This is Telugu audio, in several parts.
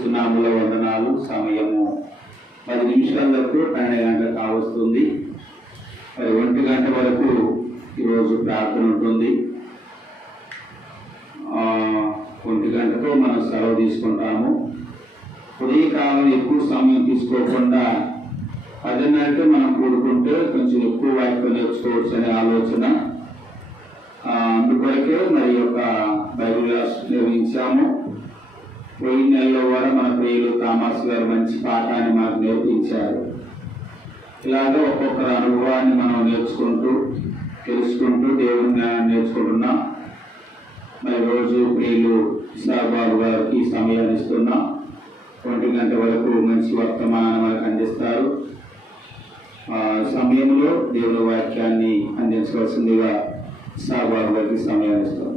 యేసుక్రీస్తు నామములో వందనాలు. సమయము 10 నిమిషాలకు 12 గంటలకు కావస్తుంది. మరి 1 గంట వరకు ఈరోజు ప్రార్థన ఉంటుంది. 1 గంటతో మనం సెలవు తీసుకుంటాము. ఉదయకాలం ఎక్కువ సమయం తీసుకోకుండా 10:30కి మనం కూడుకుంటే కొంచెం ఎక్కువ వాక్యం నేర్చుకోవచ్చు అనే ఆలోచన. అందుకొరకే మరి యొక్క బైబిల్ క్లాస్ నిర్వహించాము. పోయిన నెలలో కూడా మన ప్రియులు థామస్ గారు మంచి పాఠాన్ని మాకు నేర్పించారు. ఇలాగే ఒక్కొక్కరి అనుభవాన్ని మనం నేర్చుకుంటూ తెలుసుకుంటూ దేవుని జ్ఞానాన్ని నేర్చుకుంటున్నాం. మరి రోజు ప్రియులు సాబాబు గారికి సమయాన్ని ఇస్తున్నాం. 1 గంట వరకు మంచి వర్తమానాన్ని మనకు అందిస్తారు. సమయంలో దేవుని వాక్యాన్ని అందించవలసిందిగా సాబాబు గారికి సమయాన్ని ఇస్తున్నాం.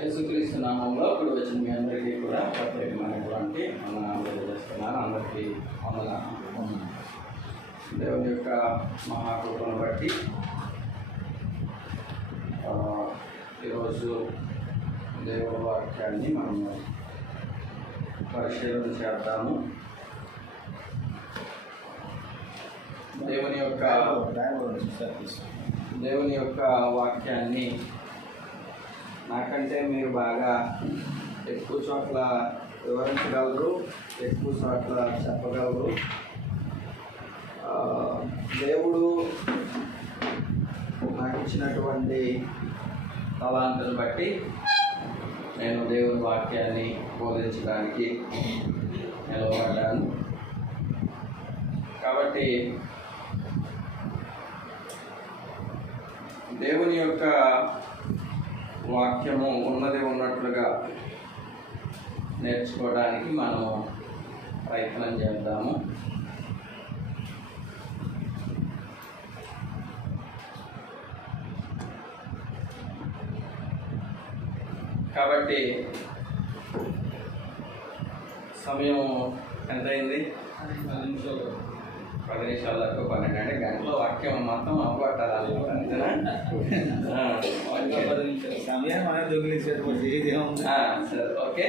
యేసుక్రీస్తు నామంలో ఇప్పుడు వచ్చిన మీ అందరికీ కూడా ప్రత్యేకమైనటువంటి వందనాలు తెలియజేస్తున్నాను. అందరికీ వందనాలు. దేవుని యొక్క మహాకృపను బట్టి ఈరోజు దేవుని వాక్యాన్ని మనము పరిశీలన చేద్దాము. దేవుని యొక్క వాక్యాన్ని నాకంటే మీరు బాగా ఎక్కువ చోట్ల వివరించగలరు, ఎక్కువ చోట్ల చెప్పగలరు. దేవుడు నాకు ఇచ్చినటువంటి తలాంతుని బట్టి నేను దేవుని వాక్యాన్ని బోధించడానికి నిలబడ్డాను. కాబట్టి దేవుని యొక్క వాక్యము ఉన్నది ఉన్నట్లుగా నేర్చుకోవడానికి మనం ప్రయత్నం చేద్దాము. కాబట్టి సమయం ఎంతైంది? 10 నిమిషాల దాకా 12 అంటే గంటలో వాక్యం మొత్తం అవ్వట్టాలి. సరే, ఓకే.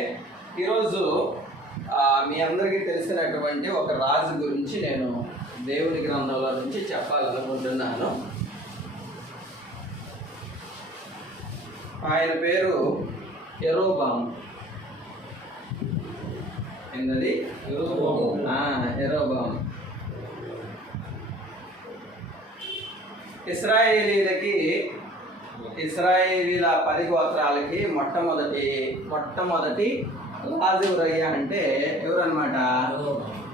ఈరోజు మీ అందరికీ తెలిసినటువంటి ఒక రాజు గురించి నేను దేవుని గ్రంథంలో నుంచి చెప్పాలనుకుంటున్నాను. ఆయన పేరు యెరోబాము. ఏంటది? యెరోబాము. ఇశ్రాయేలీల 10 గోత్రాలకి మొట్టమొదటి రాజు ఎవరయ్యా అంటే ఎవరన్నమాట?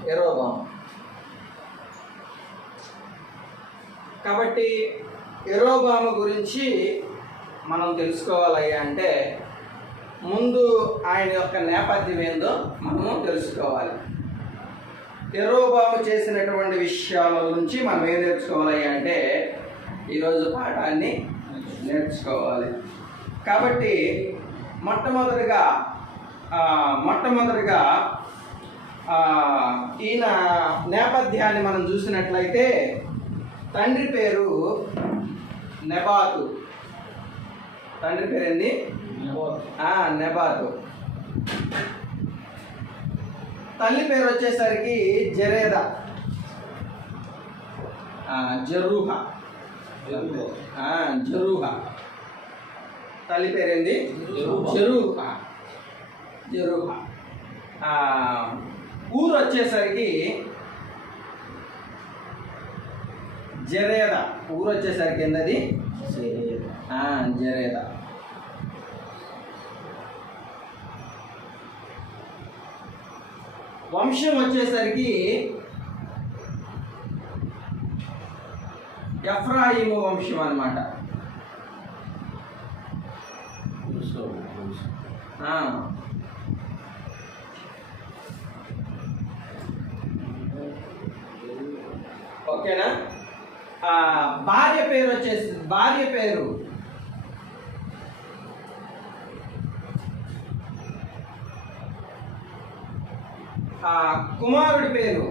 యెరోబాము. కాబట్టి యెరోబాము గురించి మనం తెలుసుకోవాలయ్యా అంటే ముందు ఆయన యొక్క నేపథ్యం ఏందో మనము తెలుసుకోవాలి. యెరోబాము చేసినటువంటి విషయాల నుంచి మనం ఏం నేర్చుకోవాలి అంటే ఈరోజు పాఠాన్ని నేర్చుకోవాలి. కాబట్టి మొట్టమొదటిగా ఈయన నేపథ్యాన్ని మనం చూసినట్లయితే తండ్రి పేరు నెబాతు. తండ్రి పేరు ఏంది? నెబాతు. తల్లి పేరు వచ్చేసరికి జరూహా. తల్లి పేరేంది? జరూహా. ఊరు వచ్చేసరికి జరేదా. ఊరు వచ్చేసరికి ఏంటది? జరేదా. వంశం వచ్చేసరికి ఎఫ్రాయిము వంశం అన్నమాట. ఓకేనా? భార్య పేరు ఆ కుమారుడి పేరు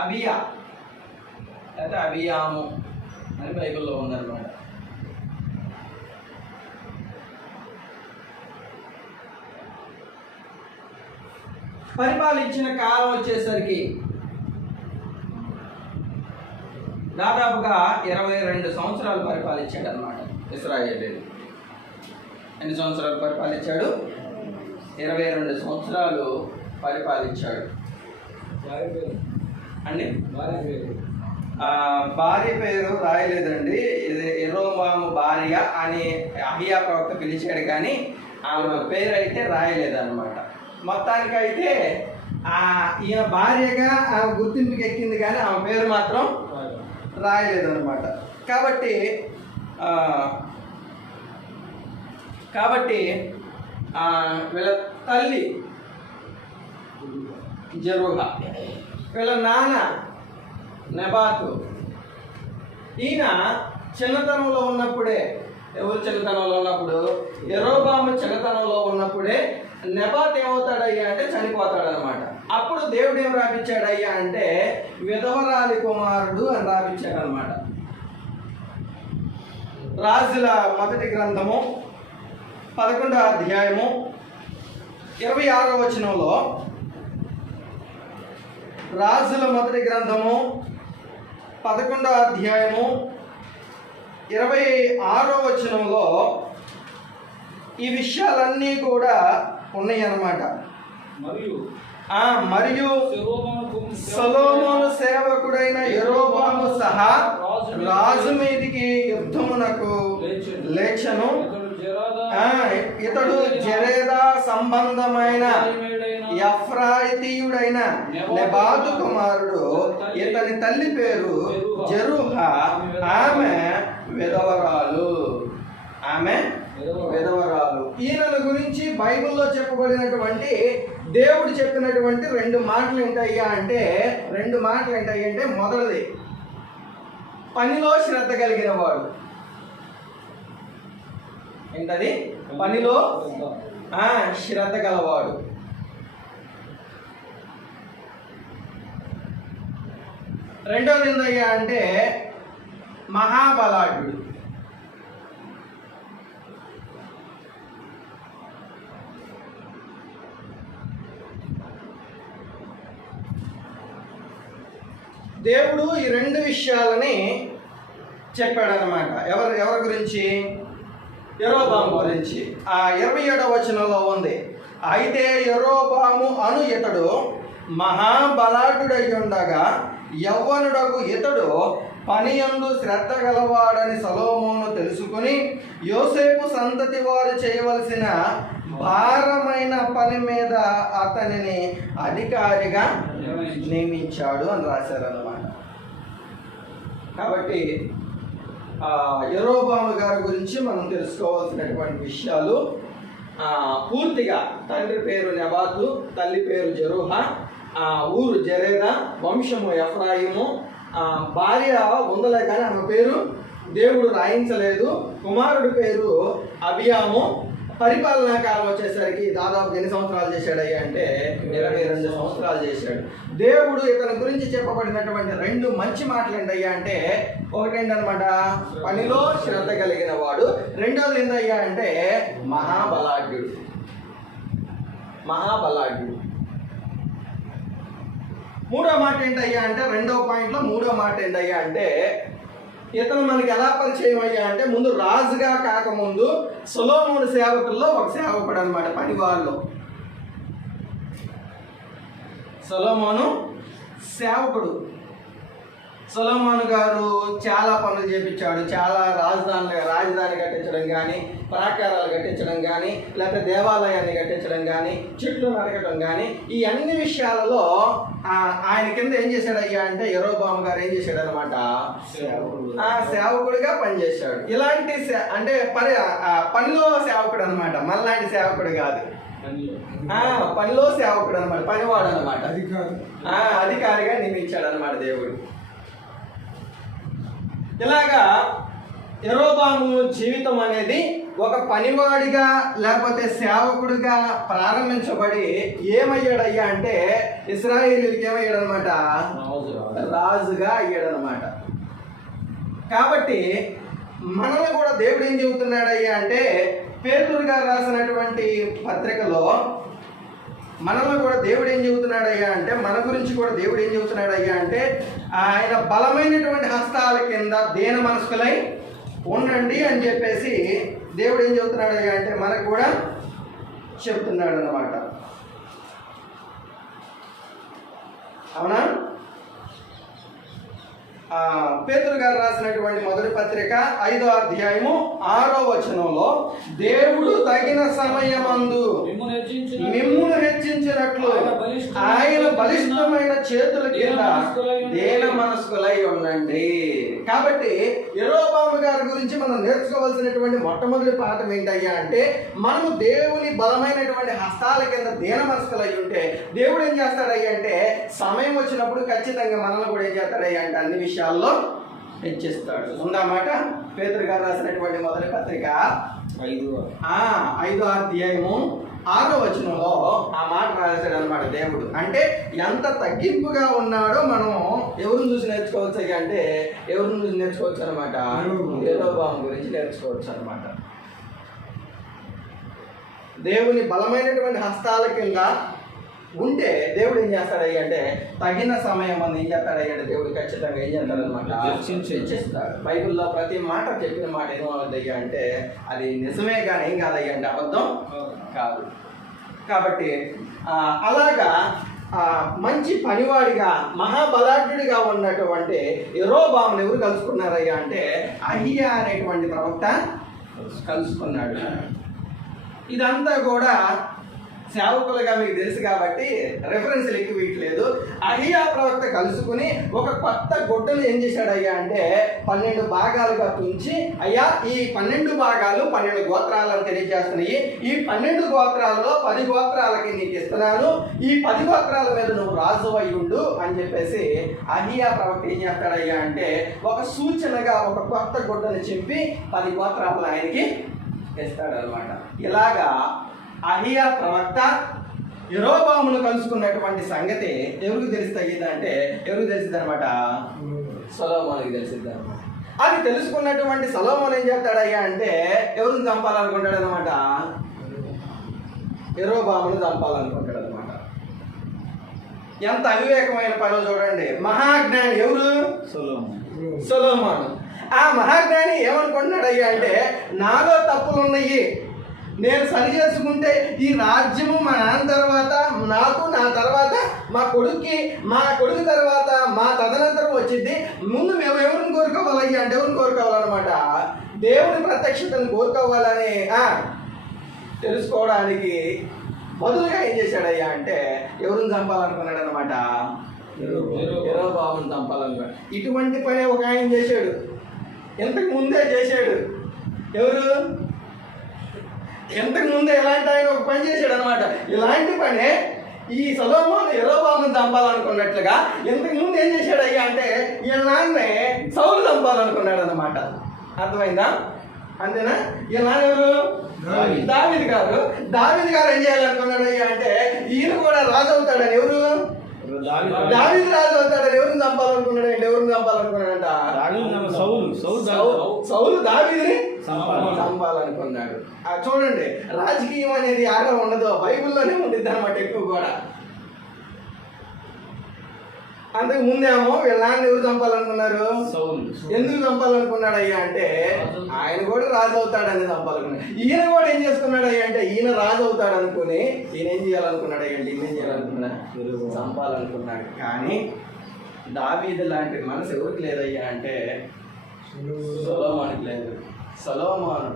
అబియా లేదా అబియాము అని బైబిల్లో ఉందన్నమాట. పరిపాలించిన కాలం వచ్చేసరికి దాదాపుగా 22 సంవత్సరాలు పరిపాలించాడు అన్నమాట ఇశ్రాయేలీయులు. ఎన్ని సంవత్సరాలు పరిపాలించాడు? 22 సంవత్సరాలు పరిపాలించాడు అండి. భార్య పేరు రాయలేదండి. ఇది యెరోబాము భార్య అని అహియా ప్రవక్త పిలిచాడు, కానీ ఆమె పేరు అయితే రాయలేదన్నమాట. మొత్తానికైతే ఈయన భార్యగా ఆమె గుర్తింపుకి ఎక్కింది, కానీ ఆమె పేరు మాత్రం రాయలేదన్నమాట. కాబట్టి వీళ్ళ తల్లి జెరూహా, వీళ్ళ నాన్న నెబాతు. ఈయన చిన్నతనంలో ఉన్నప్పుడే, ఎవరు చిన్నతనంలో ఉన్నప్పుడు? యెరోబాము చిన్నతనంలో ఉన్నప్పుడే నెబాత్ ఏమవుతాడయ్యా అంటే చనిపోతాడనమాట. అప్పుడు దేవుడు ఏం రాపించాడయ్యా అంటే విధవరాలి కుమారుడు అని రాపించాడు అనమాట. రాజుల మొదటి గ్రంథము 11వ అధ్యాయము 26వ వచనంలో, రాజుల మొదటి గ్రంథము 11వ అధ్యాయము 26వ వచనంలో ఈ విషయాలన్నీ కూడా ఉన్నాయి అన్నమాట. మరియు సొలొమోను సేవకుడైన యెరోబాము సహా రాజు మీదికి యుద్ధమునకు లేచెను. ఇతడు జెరేదా సంబంధమైన ఎఫ్రాయితీయుడైన నెబాతు కుమారుడు. ఇతని తల్లి పేరు జెరూహా. ఆమె విధవరాలు. ఈయన గురించి బైబిల్లో చెప్పబడినటువంటి దేవుడు చెప్పినటువంటి 2 మాటలు ఏంటయ్యా అంటే మొదటిది పనిలో శ్రద్ధ కలిగిన వాడు. ఏంటది? పనిలో శ్రద్ధ గలవాడు. రెండోది ఏందయ్యా అంటే మహాబలాఢ్యుడు. దేవుడు ఈ 2 విషయాలని చెప్పాడనమాట. ఎవరి గురించి? యెరోబాము గురించి. 27వ వచనంలో ఉంది, అయితే యెరోబాము అను ఇతడు మహాబలాఢ్యుడై ఉండగా యవ్వనుడగు ఇతడు పనియందు శ్రద్ధ గలవాడని సొలొమోను తెలుసుకుని యోసేపు సంతతి వారు చేయవలసిన భారమైన పని మీద అతనిని అధికారిగా నియమించాడు అని రాశారన్నమాట. కాబట్టి యెరోబాము గారి గురించి మనం తెలుసుకోవాల్సినటువంటి విషయాలు పూర్తిగా, తండ్రి పేరు నెబాతు, తల్లి పేరు జెరూహా, ఊరు జెరేదా, వంశము ఎఫ్రాయిము, భార్య ఉందలే కానీ ఆమె పేరు దేవుడు రాయించలేదు. కుమారుడి పేరు అబియాము. పరిపాలనా కాలం వచ్చేసరికి దాదాపు ఎన్ని సంవత్సరాలు చేశాడయ్యా అంటే 22 సంవత్సరాలు చేశాడు. దేవుడు ఇతని గురించి చెప్పబడినటువంటి 2 మంచి మాటలు ఏంటయ్యా అంటే, ఒకటేంటనమాట పనిలో శ్రద్ధ కలిగిన వాడు, రెండోది ఏంటయ్యా అంటే మహాబలాఢ్యుడు. మూడో మాట ఏంటయ్యా అంటే, 2వ పాయింట్లో 3వ మాట ఏంటయ్యా అంటే, ఇతను మనకి ఎలా పరిచయం అయ్యా అంటే ముందు రాజుగా కాకముందు సొలొమోను సేవకుల్లో ఒక సేవకుడు అనమాట. పనివాళ్ళు సొలొమోను సేవకుడు. సొలొమోను గారు చాలా పనులు చేపించాడు. చాలా రాజధాని కట్టించడం కానీ, ప్రాకారాలు కట్టించడం కానీ, లేకపోతే దేవాలయాన్ని కట్టించడం కానీ, చెట్లు నరకడం కానీ, ఈ అన్ని విషయాలలో ఆయన కింద ఏం చేశాడయ్యా అంటే యెరోబాము గారు ఏం చేశాడు అనమాట, సేవకుడిగా పనిచేశాడు. ఇలాంటి అంటే పనిలో సేవకుడు అనమాట, మనలాంటి సేవకుడు కాదు. పనిలో సేవకుడు అనమాట, పనివాడు అనమాట, అధికారిగా నియమించాడు అనమాట దేవుడు. ఇలాగా యెరోబాము జీవితం అనేది ఒక పనివాడిగా లేకపోతే సేవకుడిగా ప్రారంభించబడి ఏమయ్యాడయ్యా అంటే ఇశ్రాయేలీయులకి ఏమయ్యాడనమాట? రాజుగా అయ్యాడనమాట. కాబట్టి మనల్ని కూడా దేవుడు ఏం చెబుతున్నాడయ్యా అంటే పేతురు గారు రాసినటువంటి పత్రికలో మనల్ని కూడా దేవుడు ఏం చెబుతున్నాడయ్యా అంటే మన గురించి కూడా దేవుడు ఏం చెబుతున్నాడయ్యా అంటే ఆయన బలమైనటువంటి హస్తాల కింద దీన మనస్కులై ఉండండి అని చెప్పేసి దేవుడు ఏం చెబుతున్నాడయ్యా అంటే మనకు కూడా చెబుతున్నాడు అన్నమాట. అవునా? పేతురు గారు రాసినటువంటి మొదటి పత్రిక 5వ అధ్యాయము 6వ వచనంలో దేవుడు తగిన సమయమందు మిమ్మును హెచ్చించినట్లు ఆయన బలిష్టమైన చేతుల కింద దీన మనస్కులై ఉండండి. కాబట్టి యెరోబాము గారి గురించి మనం నేర్చుకోవాల్సినటువంటి మొట్టమొదటి పాఠం ఏంటయ్యా అంటే మనము దేవుని బలమైనటువంటి హస్తాల కింద దీన మనస్కులై ఉంటే దేవుడు ఏం చేస్తాడయ్యా అంటే సమయం వచ్చినప్పుడు ఖచ్చితంగా మనల్ని కూడా ఏం చేస్తాడయ్యా అంటే అన్ని విషయాల్లో హెచ్చిస్తాడు. ఉందన్నమాట. పేతురు గారు రాసినటువంటి మొదటి పత్రిక 5వ అధ్యాయము 6వ వచనంలో ఆ మాట రాశాడు అనమాట దేవుడు. అంటే ఎంత తగ్గింపుగా ఉన్నాడో మనం ఎవరిని చూసి నేర్చుకోవచ్చు అంటే ఎవరిని చూసి నేర్చుకోవచ్చు అనమాట? యెరోబాము గురించి నేర్చుకోవచ్చు అనమాట. దేవుని బలమైనటువంటి హస్తాల కింద ఉంటే దేవుడు ఏం చేస్తాడయ్యా అంటే తగిన సమయం అని ఏం చేస్తాడయ్యా అంటే దేవుడు ఖచ్చితంగా ఏం చేస్తాడనమాట? హెచ్చిస్తాడు. బైబిల్లో ప్రతి మాట చెప్పిన మాట ఏమవుతుందయ్యా అంటే అది నిజమే కానీ ఏం కాదయ్యా అంటే అబద్ధం కాదు. కాబట్టి అలాగా మంచి పనివాడిగా మహాబలాఢ్యుడిగా ఉన్నటువంటి యెరోబామును ఎవరు కలుసుకున్నారయ్యా అంటే అహియా అనేటువంటి ప్రవక్త కలుసుకున్నాడు. ఇదంతా కూడా సేవకులుగా మీకు తెలుసు కాబట్టి రెఫరెన్స్లు ఎక్కువ ఇవ్వట్లేదు. అహియా ప్రవక్త కలుసుకుని ఒక కొత్త గుడ్డను ఏం చేశాడయ్యా అంటే 12 భాగాలుగా తుంచి, అయ్యా ఈ 12 భాగాలు 12 గోత్రాలను తెలియజేస్తున్నాయి. ఈ 12 గోత్రాలలో 10 గోత్రాలకి నీకు ఇస్తున్నాను. ఈ 10 గోత్రాల మీద నువ్వు రాజు అయ్యుండు అని చెప్పేసి అహియా ప్రవక్త ఏం చేస్తాడయ్యా అంటే ఒక సూచనగా ఒక కొత్త గుడ్డను చింపి 10 గోత్రాలను ఆయనకి ఇస్తాడనమాట. ఇలాగా అహియా ప్రవక్త యెరోబామును కలుసుకున్నటువంటి సంగతి ఎవరికి తెలుస్తుంది అంటే ఎవరికి తెలిసింది అనమాట? సొలొమోనుకి తెలిసింది అనమాట. అది తెలుసుకున్నటువంటి సొలొమోను ఏం చేస్తాడయ్యా అంటే ఎవరిని చంపాలనుకుంటాడు అనమాట? యెరోబామును చంపాలనుకుంటాడు అనమాట. ఎంత అవివేకమైన పనులు చూడండి. మహాజ్ఞాని ఎవరు? సొలొమోను. ఆ మహాజ్ఞాని ఏమనుకుంటున్నాడయ్యా అంటే నాలో తప్పులు ఉన్నాయి, నేను సరి చేసుకుంటే ఈ రాజ్యము మా నాన్న తర్వాత నాకు, నా తర్వాత మా కొడుకు తర్వాత మా తదనంతరం వచ్చింది. ముందు మేము ఎవరిని కోరుకోవాలయ్యా అంటే ఎవరిని కోరుకోవాలన్నమాట? దేవుని ప్రత్యక్షతను కోరుకోవాలని తెలుసుకోవడానికి మొదలుగా ఏం చేశాడయ్యా అంటే ఎవరిని చంపాలనుకున్నాడు అనమాట? యెరోబామును చంపాలనుకున్నాడు. ఇటువంటి పని ఒక ఆయన చేశాడు, ఇంతకు ముందే చేశాడు. ఎవరు? ఇంతకు ముందే ఇలాంటి ఆయన ఒక పని చేశాడు అనమాట. ఇలాంటి పనే ఈ సొలొమోను యెరోబామును చంపాలనుకున్నట్లుగా ఇంతకు ముందు ఏం చేశాడు అయ్యా అంటే వీళ్ళ నాన్నే సౌలు చంపాలనుకున్నాడు అనమాట. అర్థమైందా? అంతేనా? వీళ్ళ నాన్న ఎవరు? దావీదు గారు. దావీదు గారు ఏం చేయాలనుకున్నాడు అయ్యా అంటే ఈయన కూడా రాజు అవుతాడని. ఎవరు? దావీదు రాజు అవుతాడని ఎవరిని చంపాలనుకున్నాడు అంటే ఎవరిని చంపాలనుకున్నాడంట? సౌలు దావీదుని చంపాలనుకున్నాడు. చూడండి, రాజకీయం అనేది ఆడ ఉండదు, బైబిల్లోనే ఉండిద్ది అనమాట ఎక్కువ కూడా. అంతకు ముందేమో వీళ్ళ నాన్న ఎవరు చంపాలనుకున్నారు? ఎందుకు చంపాలనుకున్నాడు అయ్యా అంటే ఆయన కూడా రాజు అవుతాడని చంపాలనుకున్నాడు. ఈయన కూడా ఏం చేసుకున్నాడు అయ్యా అంటే ఈయన రాజు అవుతాడు అనుకుని ఈయన ఏం చేయాలనుకున్నాడు అయ్యా అంటే ఈయన ఏం చేయాలనుకున్నా చంపాలనుకున్నాడు. కానీ దావీదు లాంటి మనసు ఎవరికి లేదయ్యా అంటే సొలొమోనుకి లేదు. సొలొమోను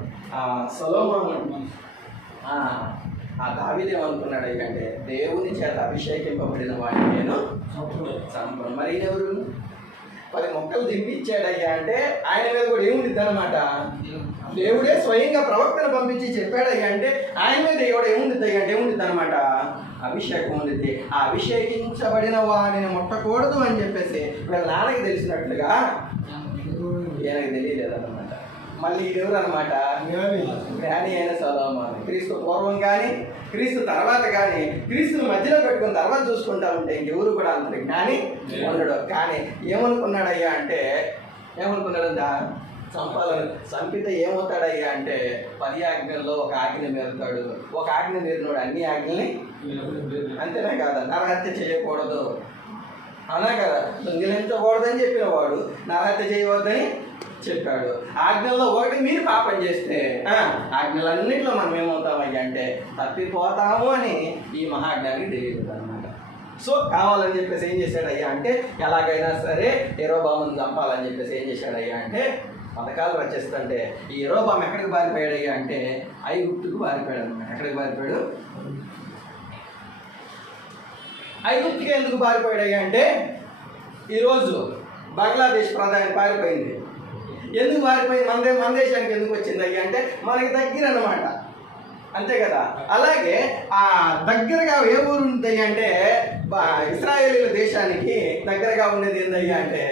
ఆ దావీదు ఏమనుకున్నాడు అయ్యా అంటే దేవుని చేత అభిషేకింపబడిన వాడిని నేను చంపను. మరి ఎవరు 10 మొక్కలు దింపి ఇచ్చాడయ్యా అంటే ఆయన మీద కూడా ఏముండిద్ది అనమాట? దేవుడే స్వయంగా ప్రవక్తను పంపించి చెప్పాడయ్యా అంటే ఆయన మీద దేవుడు ఏముండిద్ది అయ్యా అంటే ఏముండిద్ది అనమాట? అభిషేకం ఉండిద్ది. ఆ అభిషేకించబడిన వాడిని ముట్టకూడదు అని చెప్పేసి వీళ్ళ నాన్నకి తెలిసినట్లుగా ఈయనకి తెలియలేదన్నమాట. మళ్ళీ ఇదెవరు అనమాట? జ్ఞాని అయిన సొలొమోను. క్రీస్తు పూర్వం కానీ క్రీస్తు తర్వాత కానీ క్రీస్తుని మధ్యలో పెట్టుకుని తర్వాత చూసుకుంటా ఉంటే ఇంకెవరు కూడా అంత జ్ఞాని ఉండడు. కానీ ఏమనుకున్నాడయ్యా అంటే, ఏమనుకున్నాడంట? చంపాలని. చంపితే ఏమవుతాడయ్యా అంటే 10 ఆజ్ఞల్లో ఒక ఆజ్ఞ మీరుతాడు. ఒక ఆజ్ఞ మీరినోడు అన్ని ఆజ్ఞల్ని, అంతేనే కదా, నరహత్య చేయకూడదు అనా కదా, దొంగిలించకూడదని చెప్పిన వాడు నరహత్య చేయవద్దని చెప్పాడు. ఆజ్ఞల్లో ఒకటి మీరు పాపం చేస్తే ఆజ్ఞలన్నింటిలో మనం ఏమవుతామయ్యా అంటే తప్పిపోతాము అని ఈ మహాజ్ఞానికి తెలియదు అనమాట. సో కావాలని చెప్పేసి ఏం చేశాడయ్యా అంటే, ఎలాగైనా సరే యెరోబామును చంపాలని చెప్పేసి ఏం చేశాడయ్యా అంటే పథకాలు రచిస్తుంటే, ఈ యెరోబాము ఎక్కడికి పారిపోయాడయ్యా అంటే ఐగుప్తుకు పారిపోయాడు అనమాట. ఎక్కడికి పారిపోయాడు? ఐగుప్తుకి ఎందుకు పారిపోయాడయ్యా అంటే, ఈరోజు బంగ్లాదేశ్ ప్రధాని పారిపోయింది. ఎందుకు పారిపోయింది? మన దేశానికి ఎందుకు వచ్చింది అయ్యా అంటే మనకి దగ్గర అన్నమాట, అంతే కదా. అలాగే ఆ దగ్గరగా ఏ ఊరు ఉంటుంది అంటే ఇశ్రాయేలీల దేశానికి దగ్గరగా ఉండేది ఏందయ్యా అంటే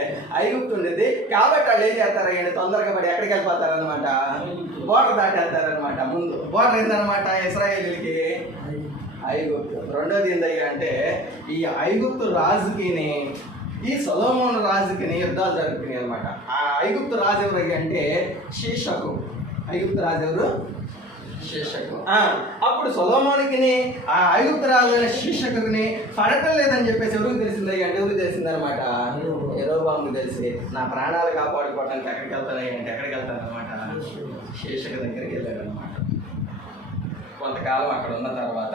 ఐగుప్తు ఉండేది. కాబట్టి వాళ్ళు ఏం చేస్తారయ్యా అంటే తొందరగా పడి ఎక్కడికి వెళ్ళిపోతారనమాట? బోర్డర్ దాటేస్తారనమాట. ముందు బోర్డర్ ఏందనమాట ఇశ్రాయేలీలకి? ఐగుప్తు. రెండోది ఏందయ్యా అంటే ఈ ఐగుప్తు రాజుకి ఈ సొలొమోను రాజుకి యుద్ధాలు జరుగుతున్నాయి అనమాట. ఆ ఐగుప్తు రాజు ఎవరు అంటే షీషకు. ఐగుప్తు రాజు ఎవరు? షీషకు. అప్పుడు సొలొమోనుకి ఆ ఐగుప్తు రాజు అయిన షీషకుని పడటం లేదని చెప్పేసి ఎవరికి తెలిసిందయ్యా అంటే ఎవరికి తెలిసిందనమాట? యెరోబాముకి తెలిసి నా ప్రాణాలు కాపాడుకోవడానికి ఎక్కడికి వెళ్తానయ్యా అంటే ఎక్కడికి వెళ్తానమాట? షీషకు దగ్గరికి వెళ్ళాడు అనమాట. కొంతకాలం అక్కడ ఉన్న తర్వాత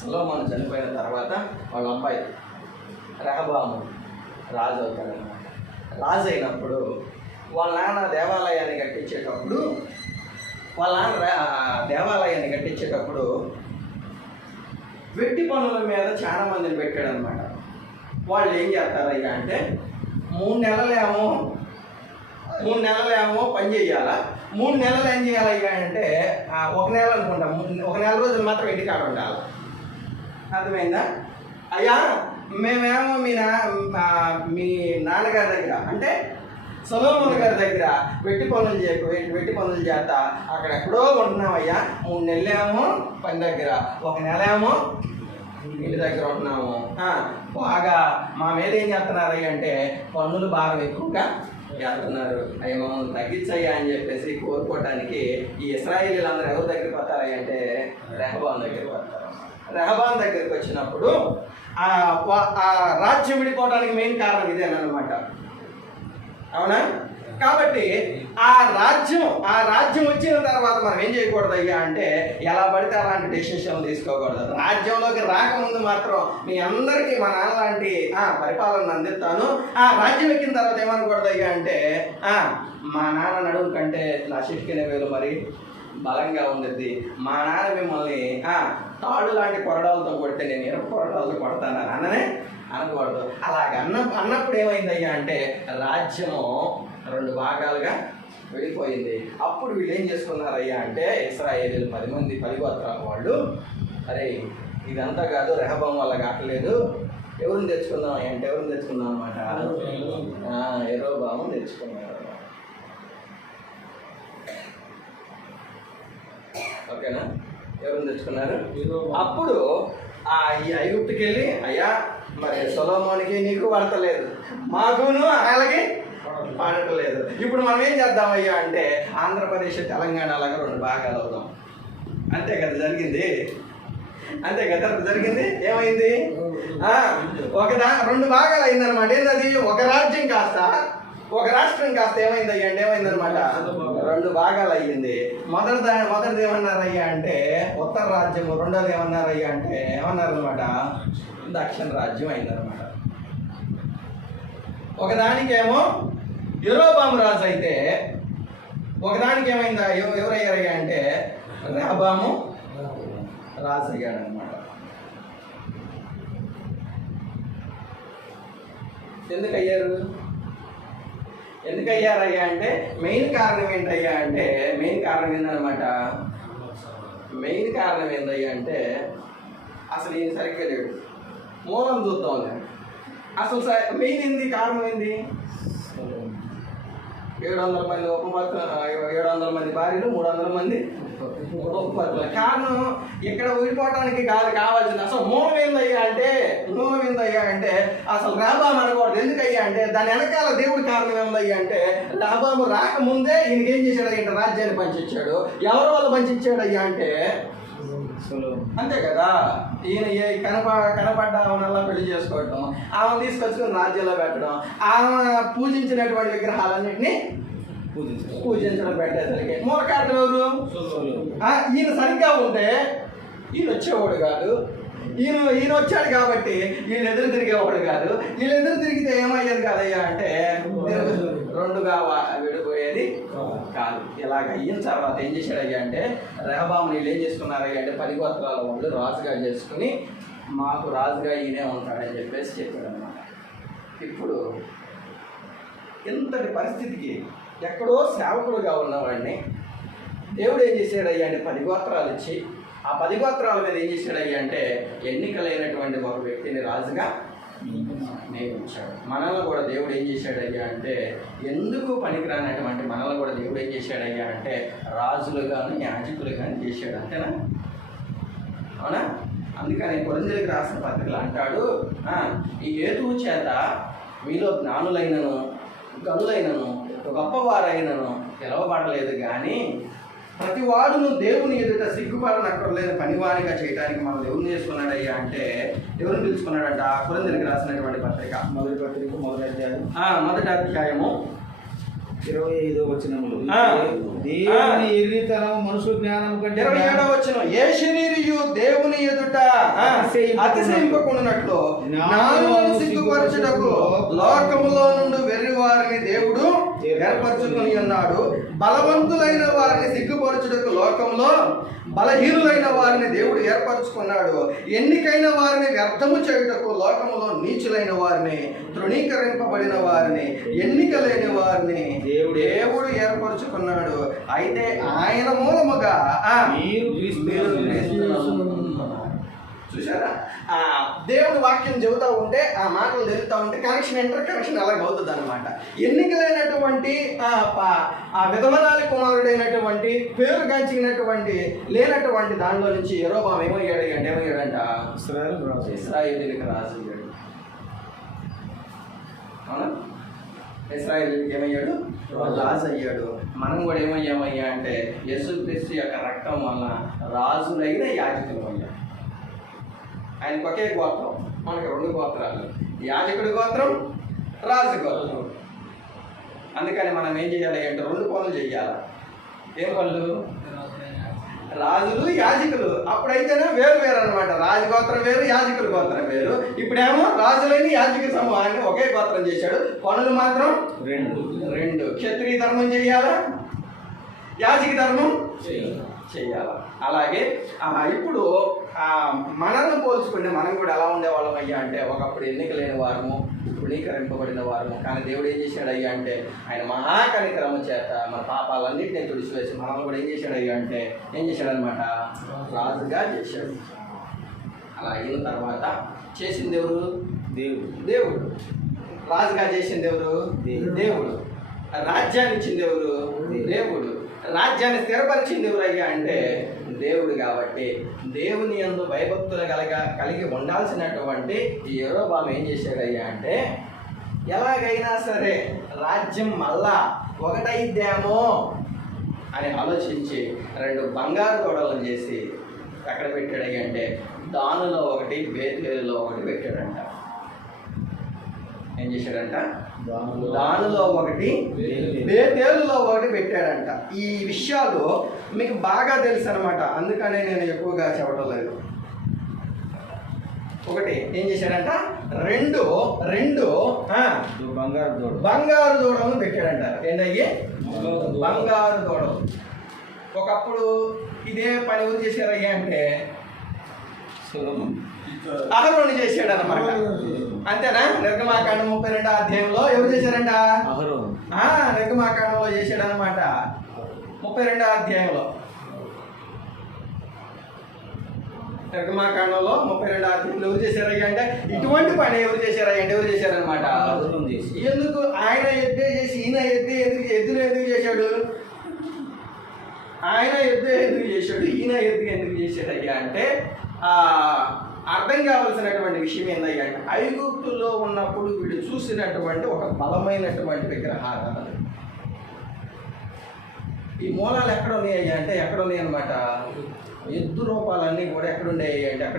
సొలొమోను చనిపోయిన తర్వాత వాళ్ళ అబ్బాయి రెహబాము రాజు అవుతాడనమాట. రాజు అయినప్పుడు వాళ్ళ నాన్న దేవాలయాన్ని కట్టించేటప్పుడు వెట్టి పనుల మీద చాలా మందిని పెట్టాడనమాట. వాళ్ళు ఏం చేస్తారయ్యా అంటే 3 నెలలేమో పని చేయాలా, 3 నెలలు ఏం చేయాలయ్యా అంటే 1 నెల అనుకుంటా, 1 నెల రోజులు మాత్రం ఇంటికాడ ఉండాలి. అర్థమైందా? అయ్యా మేమేమో మీ నాన్నగారి దగ్గర అంటే సొలొమోను గారి దగ్గర వెట్టి పనులు చేత అక్కడ ఎక్కడో ఉంటున్నామయ్యా. 3 నెలలేమో పని దగ్గర, 1 నెల ఏమో ఇంటి దగ్గర ఉంటున్నాము. బాగా మా మీద ఏం చేస్తున్నారయ్యా అంటే పన్నులు బాగా ఎక్కువగా చేస్తున్నారు. అవి మమ్మల్ని తగ్గించయ్యా అని చెప్పేసి కోరుకోవటానికి ఈ ఇశ్రాయేలీలందరూ ఎవరి దగ్గరికి వస్తారయ్యా అంటే రెహబాము దగ్గరికి వస్తారు. రెహబాము దగ్గరికి వచ్చినప్పుడు ఆ రాజ్యం విడిపోవడానికి మెయిన్ కారణం ఇదేనమాట, అవునా? కాబట్టి ఆ రాజ్యం వచ్చిన తర్వాత మనం ఏం చేయకూడదు అయ్యా అంటే ఎలా పడితే అలాంటి డెసిషన్ తీసుకోకూడదు. రాజ్యంలోకి రాకముందు మాత్రం మీ అందరికీ మా నాన్న లాంటి పరిపాలన అందిస్తాను. ఆ రాజ్యం ఎక్కిన తర్వాత ఏమనకూడదు అయ్యా అంటే మా నాన్న నడుము కంటే నా చిటికిన వేలు మరి బలంగా ఉండద్ది, మా నాన్న మిమ్మల్ని తాడు లాంటి కొరడాలతో కొడితే నేను ఇరవై కొరడాలతో కొడతాను అన్ననే అనకూడదు. అన్నప్పుడు ఏమైందయ్యా అంటే రాజ్యము 2 భాగాలుగా విడిపోయింది. అప్పుడు వీళ్ళు ఏం చేసుకున్నారయ్యా అంటే ఇశ్రాయేలీలు 10 గోత్రాల వాళ్ళు, అరే ఇదంతా కాదు, రెహబాము వల్ల కావట్లేదు, ఎవరిని తెచ్చుకుందాం అంటే ఎవరిని తెచ్చుకుందాం అనమాట? యెరోబాము తెచ్చుకున్నారు. ఓకేనా? ఎవరిని తెచ్చుకున్నారు? అప్పుడు ఈ ఐగుప్తుకి వెళ్ళి అయ్యా మరి సొలొమోనుకి నీకు పడతలేదు, మాకును అలాగే పడటలేదు. ఇప్పుడు మనం ఏం చేద్దామయ్యా అంటే ఆంధ్రప్రదేశ్ తెలంగాణ లాగా 2 భాగాలు అవుదాం. అంతే కదా జరిగింది? ఏమైంది? 2 భాగాలు అయిందనమాట. ఏంటది? ఒక రాజ్యం కాస్త ఒక రాష్ట్రం కాస్త ఏమైందయ్యా అంటే ఏమైందనమాట 2 భాగాలు అయ్యింది. మొదటిది ఏమన్నారయ్యా అంటే ఉత్తర రాజ్యము, రెండోది ఏమన్నారయ్యా అంటే ఏమన్నారనమాట దక్షిణ రాజ్యం అయిందనమాట. ఒకదానికేమో యెరోబాము రాజు అయితే ఒకదానికి ఏమైందా ఎవరయ్యారయ్యా అంటే రెహబాము రాజు అయ్యాడనమాట. ఎందుకయ్యారయ్యా అంటే మెయిన్ కారణం ఏంటయ్యా అంటే మెయిన్ కారణం ఏందయ్యా అంటే అసలు ఈయన సరిగ్గా లేడు. మూలం చూద్దాం. అసలు మెయిన్ ఏంది? కారణం ఏంది? 700 మంది ఉపపత్తులు, 700 మంది భార్యలు, 300 మంది ఉపపత్తులు. కారణం ఇక్కడ ఊడిపోవటానికి కావాల్సింది అసలు మూలం ఏందయ్యా అంటే అసలు రెహబాము అనకూడదు. ఎందుకయ్యా అంటే దాని వెనకాల దేవుడి కారణం ఏందయ్యా అంటే రెహబాము రాకముందే ఈయనకి ఏం చేశాడు అంటే రాజ్యాన్ని పంచిచ్చాడు. ఎవరి వల్ల పంచిచ్చాడు అయ్యా అంటే అంతే కదా, ఈయన కనపడ్డ ఆమెనల్లా పెళ్లి చేసుకోవటం, ఆమెను తీసుకొచ్చుకుని రాజ్యంలో పెట్టడం, ఆమె పూజించినటువంటి విగ్రహాలన్నింటినీ పూజించడం పెట్టేసరికి మూల కారణం ఎవరు? ఈయన సరిగ్గా ఉంటే ఈయన వచ్చేవాడు కాదు. ఈయన వచ్చాడు కాబట్టి వీళ్ళు ఎదురు తిరిగేవాడు కాదు. వీళ్ళు ఎదురు తిరిగితే ఏమయ్యేది కాదయ్యా అంటే రెండుగా విడిపోయేది కాదు. ఇలాగ అయిన తర్వాత ఏం చేశాడయ్యా అంటే రెహబాము వీళ్ళు ఏం చేసుకున్నారయ్యా అంటే 10 గోత్రాల వాళ్ళు రాజుగా చేసుకుని మాకు రాజుగా ఈయనే ఉంటాడని చెప్పేసి చెప్పాడు అన్నమాట. ఇప్పుడు ఇంతటి పరిస్థితికి ఎక్కడో సేవకుడుగా ఉన్నవాడిని దేవుడు ఏం చేశాడయ్యా అంటే 10 గోత్రాలు ఇచ్చి ఆ 10 గోత్రాల మీద ఏం చేశాడయ్యా అంటే ఎన్నికలైనటువంటి ఒక వ్యక్తిని రాజుగా నియమించాడు. మనల్ని కూడా దేవుడు ఏం చేశాడయ్యా అంటే ఎందుకు పనికిరానటువంటి మనల్ని కూడా దేవుడు ఏం చేశాడయ్యా అంటే రాజులుగాను యాజకులుగాను చేశాడు. అంతేనా? అవునా? అందుకని కొరింథీయులకు రాసిన పత్రికలు అంటాడు, ఈ హేతువు చేత మీలో జ్ఞానులైనను గనులైనను గొప్పవారైనను పిలవబడలేదు కానీ ప్రతి వాడును దేవుని ఎదుట సిగ్గుపడనక్కర్లేని పనివారిగా చేయడానికి మనం దేవుని చేసుకున్నాడయ్యా అంటే ఎవరిని పిలుచుకున్నాడంట? కొరింథీయులకు రాసినటువంటి పత్రిక మొదటి అధ్యాయము 25వ వచనములు దేవుని ఎరిగితనం మనుషు జ్ఞానం కంటే 27వ వచనం ఏ శరీరియు దేవుని ఎదుట అతిశయింపకుండానట్లు జ్ఞానులను సిగ్గుపరచుటకు లోకములో నుండి వెర్రి వారిని దేవుడు ఏర్పరచుకుని ఉన్నాడు. బలవంతులైన వారిని సిగ్గుపరచుటకు లోకంలో బలహీనులైన వారిని దేవుడు ఏర్పరచుకున్నాడు. ఎన్నికైన వారిని వ్యర్థము చేయుటకు లోకములో నీచులైన వారిని, తృణీకరింపబడిన వారిని, ఎన్నిక లేని వారిని దేవుడు ఏర్పరచుకున్నాడు. అయితే ఆయన మూలముగా చూసారా, దేవుడు వాక్యం చెబుతూ ఉంటే ఆ మాటలు తెలుస్తూ ఉంటే కనెక్షన్ ఇంటర్ కనెక్షన్ అలాగ అవుతుంది అనమాట. ఎన్నికలైనటువంటి ఆ విధవరాలి కుమారుడైనటువంటి పేరు గంచినటువంటి లేనటువంటి దానిలో నుంచి యెరోబాము ఏమయ్యాడంట ఇశ్రాయేలుకి రాజు అయ్యాడు. అవునా? ఇశ్రాయేలుకి ఏమయ్యాడు? రాజు అయ్యాడు. మనం కూడా ఏమయ్యామయ్యా అంటే యేసుక్రీస్తు యొక్క రక్తం వల్ల రాజులైన యాజకులు అయ్యాడు. ఆయనకు ఒకే గోత్రం, మనకు 2 గోత్రాలు, యాజకుడి గోత్రం, రాజు గోత్రం. అందుకని మనం ఏం చేయాలి అంటే 2 పనులు చేయాలి. ఏం పనులు? రాజులు యాజకులు. అప్పుడైతేనే వేరు అనమాట. రాజు గోత్రం వేరు, యాజకుల గోత్రం వేరు. ఇప్పుడేమో రాజులైన యాజక సమూహాన్ని ఒకే గోత్రం చేశాడు. పనులు మాత్రం 2. క్షత్రియ ధర్మం చేయాలా, యాజక ధర్మం చేయాలా. అలాగే ఇప్పుడు మనల్ని పోల్చుకుంటే మనం కూడా ఎలా ఉండేవాళ్ళం అయ్యా అంటే ఒకప్పుడు ఎన్నికలేని వారము, తృణీకరింపబడిన వారము. కానీ దేవుడు ఏం చేశాడు అయ్యా అంటే ఆయన మహాకనికరము చేత మన పాపాలన్నింటినీ తుడిచివేసి మనల్ని కూడా ఏం చేశాడు అయ్యా అంటే ఏం చేశాడు అనమాట? రాజుగా చేశాడు. అలా అయిన తర్వాత చేసింది ఎవరు? దేవుడు. రాజుగా చేసింది ఎవరు? దేవుడు. రాజ్యాన్ని ఇచ్చింది ఎవరు? దేవుడు. రాజ్యాన్ని స్థిరపరిచింది ఎవరయ్యా అంటే దేవుడు. కాబట్టి దేవుని యందు భయభక్తులు కలిగి ఉండాల్సినటువంటి ఈ యెరోబాము ఏం చేశాడయ్యా అంటే ఎలాగైనా సరే రాజ్యం మళ్ళా ఒకటైద్దేమో అని ఆలోచించి 2 బంగారు తోడలను చేసి ఎక్కడ పెట్టాడయ్యా అంటే దానులో ఒకటి, బేతేలులో ఒకటి పెట్టాడంట. ఏం చేశాడంట? దానిలో ఒకటి, బేతేలులో ఒకటి పెట్టాడంట. ఈ విషయాలు మీకు బాగా తెలుసు అనమాట. అందుకనే నేను ఎక్కువగా చెప్పడం లేదు. ఒకటి ఏం చేశాడంట? 2 బంగారు దూడలను పెట్టాడంట. ఏంటయ్యి? బంగారు దూడలు. ఒకప్పుడు ఇదే పని ఎవరు చేశారయ్యా అంటే అహరోను చేశాడు అనమాట. అంతేనా? నిర్గమాకాండం 32వ అధ్యాయంలో ఎవరు చేశారంట? నిర్గమాకాండంలో చేశాడు అనమాట. 32వ అధ్యాయంలో నిర్గమాకాండంలో 32 అధ్యాయంలో ఎవరు చేశారయ్యా అంటే ఇటువంటి పని ఎవరు చేశారయ్యా అంటే ఎవరు చేశారనమాట. ఎందుకు ఆయన ఎద్దే చేసి ఈయన ఎద్దులు ఎందుకు చేశాడు? ఆయన ఎద్దు ఎందుకు చేశాడు, ఈయన ఎద్దు ఎందుకు చేశాడయ్యా అంటే అర్థం కావాల్సినటువంటి విషయం ఏందయ్యా అంటే ఐగుప్తులో ఉన్నప్పుడు వీడు చూసినటువంటి ఒక బలమైనటువంటి విగ్రహారాధన. ఈ మూలాలు ఎక్కడ ఉన్నాయ్యా అంటే ఎక్కడ ఉన్నాయి అనమాట. ఎద్దు రూపాలన్నీ కూడా ఎక్కడ